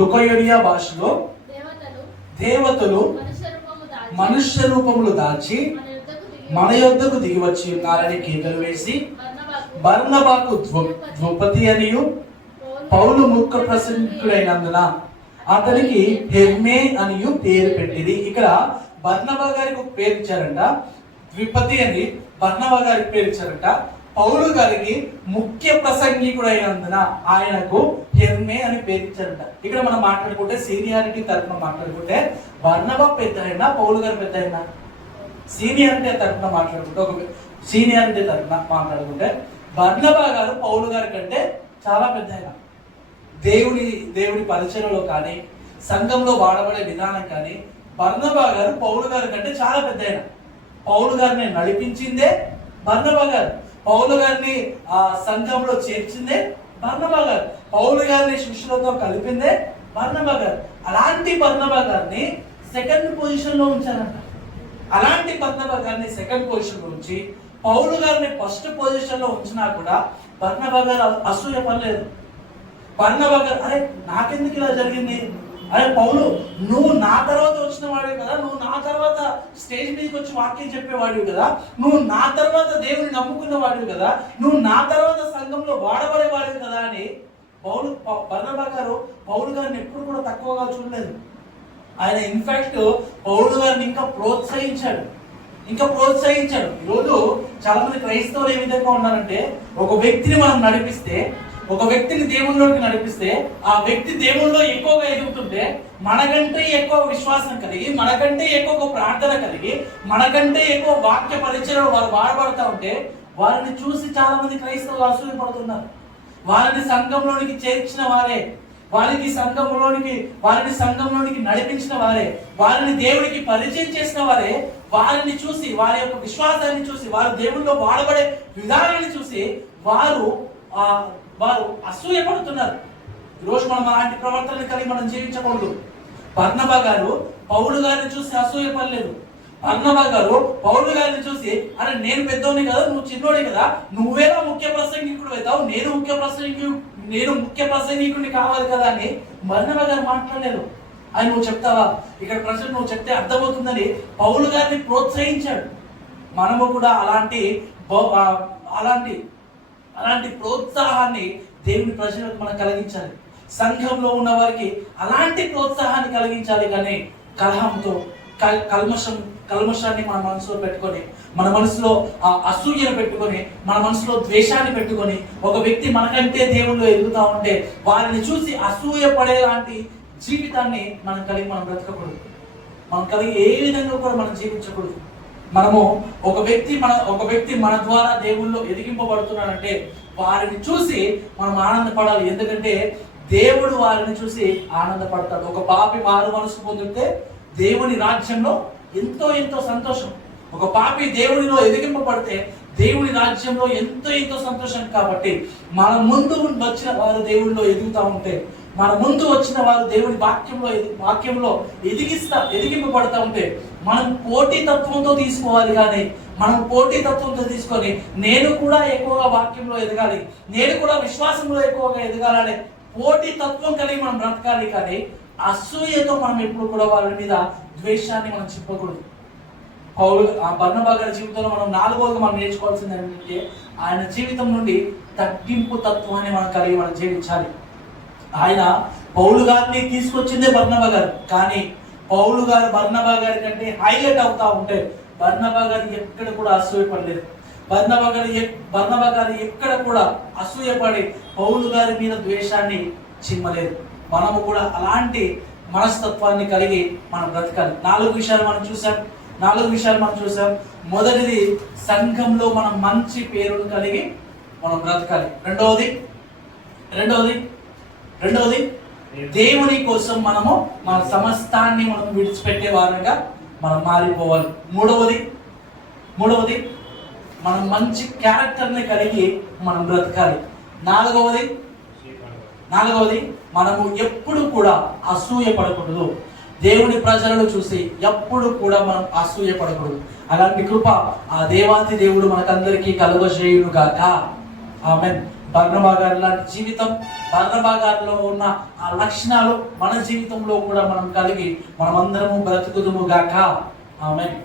లుకయోనియా భాషలో దేవతలు మనుష్య రూపములు దాల్చి మన యొద్దకు దిగి వచ్చి ఉన్నారని కేకలు వేసి బర్నబాకు ద్రౌపది అనియు పౌలు ముఖ్య ప్రసంగికుడైనందున అతనికి హెర్మే అనియు పేరు పెట్టింది. ఇక్కడ బర్నబా గారికి ఒక పేరు ఇచ్చారంట, ద్విపతి అని బర్నబా గారికి పేరు ఇచ్చారంట. పౌలు గారికి ముఖ్య ప్రసంగికుడైనందున ఆయనకు హెర్మే అని పేరు ఇచ్చారంట. ఇక్కడ మనం మాట్లాడుకుంటే సీనియారిటీ తరఫున మాట్లాడుకుంటే బర్నబా పెద్ద అయినా పౌలు గారు పెద్ద అయినా? సీనియారిటీ తరఫున మాట్లాడుకుంటే బర్నబా గారు పౌలు గారి కంటే చాలా పెద్ద అయినా. దేవుడి పరిచయలో కానీ సంఘంలో వాడబడే విధానం కానీ బర్నబా గారు పౌలు గారి కంటే చాలా పెద్ద అయినా. పౌలు గారిని నడిపించిందే బర్నబా గారు, పౌలు గారిని ఆ సంఘంలో చేర్చిందే బర్నబా గారు, పౌలు గారిని శిష్యులతో కలిపిందే బర్నబా గారు. అలాంటి బర్నబా గారిని సెకండ్ పొజిషన్ లో ఉంచారంట. అలాంటి బర్నబా గారిని సెకండ్ పొజిషన్ లో ఉంచి పౌలు గారిని ఫస్ట్ పొజిషన్ లో ఉంచినా కూడా బర్నబా గారు అసూయ పడలేదు. బర్నబా గారు, అరే నాకెందుకు ఇలా జరిగింది, అరే పౌలు నువ్వు నా తర్వాత వచ్చిన వాడివి కదా, నువ్వు నా తర్వాత స్టేజ్ మీదకి వచ్చి వాక్యం చెప్పేవాడివి కదా, నువ్వు నా తర్వాత దేవుని నమ్ముకున్న వాడివి కదా, నువ్వు నా తర్వాత సంఘంలో వాడబడేవాడివి కదా అని బర్నబా గారు పౌలు గారిని ఎప్పుడు కూడా తక్కువగా చూడలేదు. ఆయన ఇన్ఫాక్ట్ పౌలు గారిని ఇంకా ప్రోత్సహించాడు. ఈరోజు చాలా మంది క్రైస్తవులు ఏ విధంగా ఉన్నారంటే, ఒక వ్యక్తిని మనం నడిపిస్తే, ఒక వ్యక్తిని దేవుళ్ళలోకి నడిపిస్తే ఆ వ్యక్తి దేవుళ్ళలో ఎక్కువగా ఎదుగుతుంటే మనకంటే ఎక్కువ విశ్వాసం కలిగి, మనకంటే ఎక్కువ ప్రార్థన కలిగి, మనకంటే ఎక్కువ వాక్య పరిచయం వారు వాడబడతా ఉంటే వారిని చూసి చాలా మంది క్రైస్తవులు అసూయపడుతున్నారు. వారిని సంఘంలోనికి చేర్చిన వారే, వారిని సంఘంలోనికి నడిపించిన వారే, వారిని దేవుడికి పరిచయం చేసిన వారే వారిని చూసి, వారి యొక్క విశ్వాసాన్ని చూసి, వారు దేవుళ్ళలో వాడబడే విధానాన్ని చూసి వారు అసూయపడుతున్నారు. ఈరోజు మనం అలాంటి ప్రవర్తన కలిగి మనం జీవించకూడదు. బర్నబా గారు పౌలు గారిని చూసి అసూయపడలేదు. బర్నబా గారు పౌలు గారిని చూసి, అరే నేను పెద్దోని కదా, నువ్వు చిన్నోడి కదా, నువ్వేలా ముఖ్య ప్రసంగికుడు అవుతావు, నేను ముఖ్య ప్రసంగికుడిని కావాలి కదా అని బర్నబా గారు మాట్లాడలేదు. అని నువ్వు చెప్తావా, ఇక్కడ ప్రశ్న నువ్వు చెప్తే అర్థమవుతుందని పౌలు గారిని ప్రోత్సహించాడు. మనము కూడా అలాంటి ప్రోత్సాహాన్ని దేవుని ప్రజలకు మనం కలిగించాలి. సంఘంలో ఉన్న వారికి అలాంటి ప్రోత్సాహాన్ని కలిగించాలి. కానీ కలహంతో కల్మషాన్ని మన మనసులో పెట్టుకొని, మన మనసులో అసూయను పెట్టుకొని, మన మనసులో ద్వేషాన్ని పెట్టుకొని ఒక వ్యక్తి మనకంటే దేవుళ్ళు ఎదుగుతా ఉంటే వారిని చూసి అసూయ పడేలాంటి జీవితాన్ని మనం బ్రతకకూడదు. మనం కలిగి ఏ విధంగా కూడా మనం జీవించకూడదు. ఒక వ్యక్తి మన ద్వారా దేవుళ్ళు ఎదిగింపబడుతున్నాడంటే వారిని చూసి మనం ఆనందపడాలి. ఎందుకంటే దేవుడు వారిని చూసి ఆనందపడతాడు. ఒక పాపి మారు మనసు పొందితే దేవుని రాజ్యంలో ఎంతో సంతోషం. ఒక పాపి దేవునిలో ఎదిగింపబడితే దేవుని రాజ్యంలో ఎంతో సంతోషం. కాబట్టి మన ముందు వచ్చిన వారు దేవుడిలో ఎదుగుతూ ఉంటే, మన ముందు వచ్చిన వారు దేవుని వాక్యంలో ఎదిగింపబడతా ఉంటే మనం పోటీతత్వంతో తీసుకోవాలి. కానీ మనం పోటీతత్వంతో తీసుకొని నేను కూడా ఎక్కువగా వాక్యంలో ఎదగాలి, నేను కూడా విశ్వాసంలో ఎక్కువగా ఎదగాలని పోటీతత్వం కలిగి మనం బ్రతకాలి. కానీ అసూయతో మనం ఎప్పుడు కూడా వాళ్ళ మీద ద్వేషాన్ని మనం చెప్పకూడదు. బర్నబా గారి జీవితంలో మనం 4వదిగా మనం నేర్చుకోవాల్సింది ఏంటంటే, ఆయన జీవితం నుండి తగ్గింపు తత్వాన్ని మనం కలిగి మనం జీవించాలి. ఆయన పౌలు గారిని తీసుకొచ్చిందే బర్నబా గారు, కానీ పౌలు గారు బర్నబా గారి కంటే హైలైట్ అవుతా ఉంటే బర్నబా గారు ఎక్కడ కూడా అసూయపడలేదు. బర్నబా గారు ఎక్కడ కూడా అసూయపడి పౌలు గారి మీద ద్వేషాన్ని చిమ్మలేదు. మనము కూడా అలాంటి మనస్తత్వాన్ని కలిగి మనం బ్రతకాలి. 4 విషయాలు మనం చూసాం. మొదటిది, సంఘంలో మనం మంచి పేరును కలిగి మనం బ్రతకాలి. రెండవది రెండవది రెండవది దేవుని కోసం మనము మన సమస్తాన్ని మనం విడిచిపెట్టే వారంగా మనం మారిపోవాలి. మూడవది మనం మంచి క్యారెక్టర్ని కలిగి మనం బ్రతకాలి. నాలుగవది మనము ఎప్పుడు కూడా అసూయ పడకూడదు. దేవుని ప్రజలను చూసి ఎప్పుడు కూడా మనం అసూయ పడకూడదు. అలాంటి కృప ఆ దేవాతి దేవుడు మనకందరికీ కలుగజేయును గాక. ఆమేన్. బర్నబా గారి లాంటి జీవితం, బర్నబా గారిలో ఉన్న ఆ లక్షణాలు మన జీవితంలో కూడా మనం కలిగి మనమందరము బ్రతుకుదుము గాక. ఆమేన్.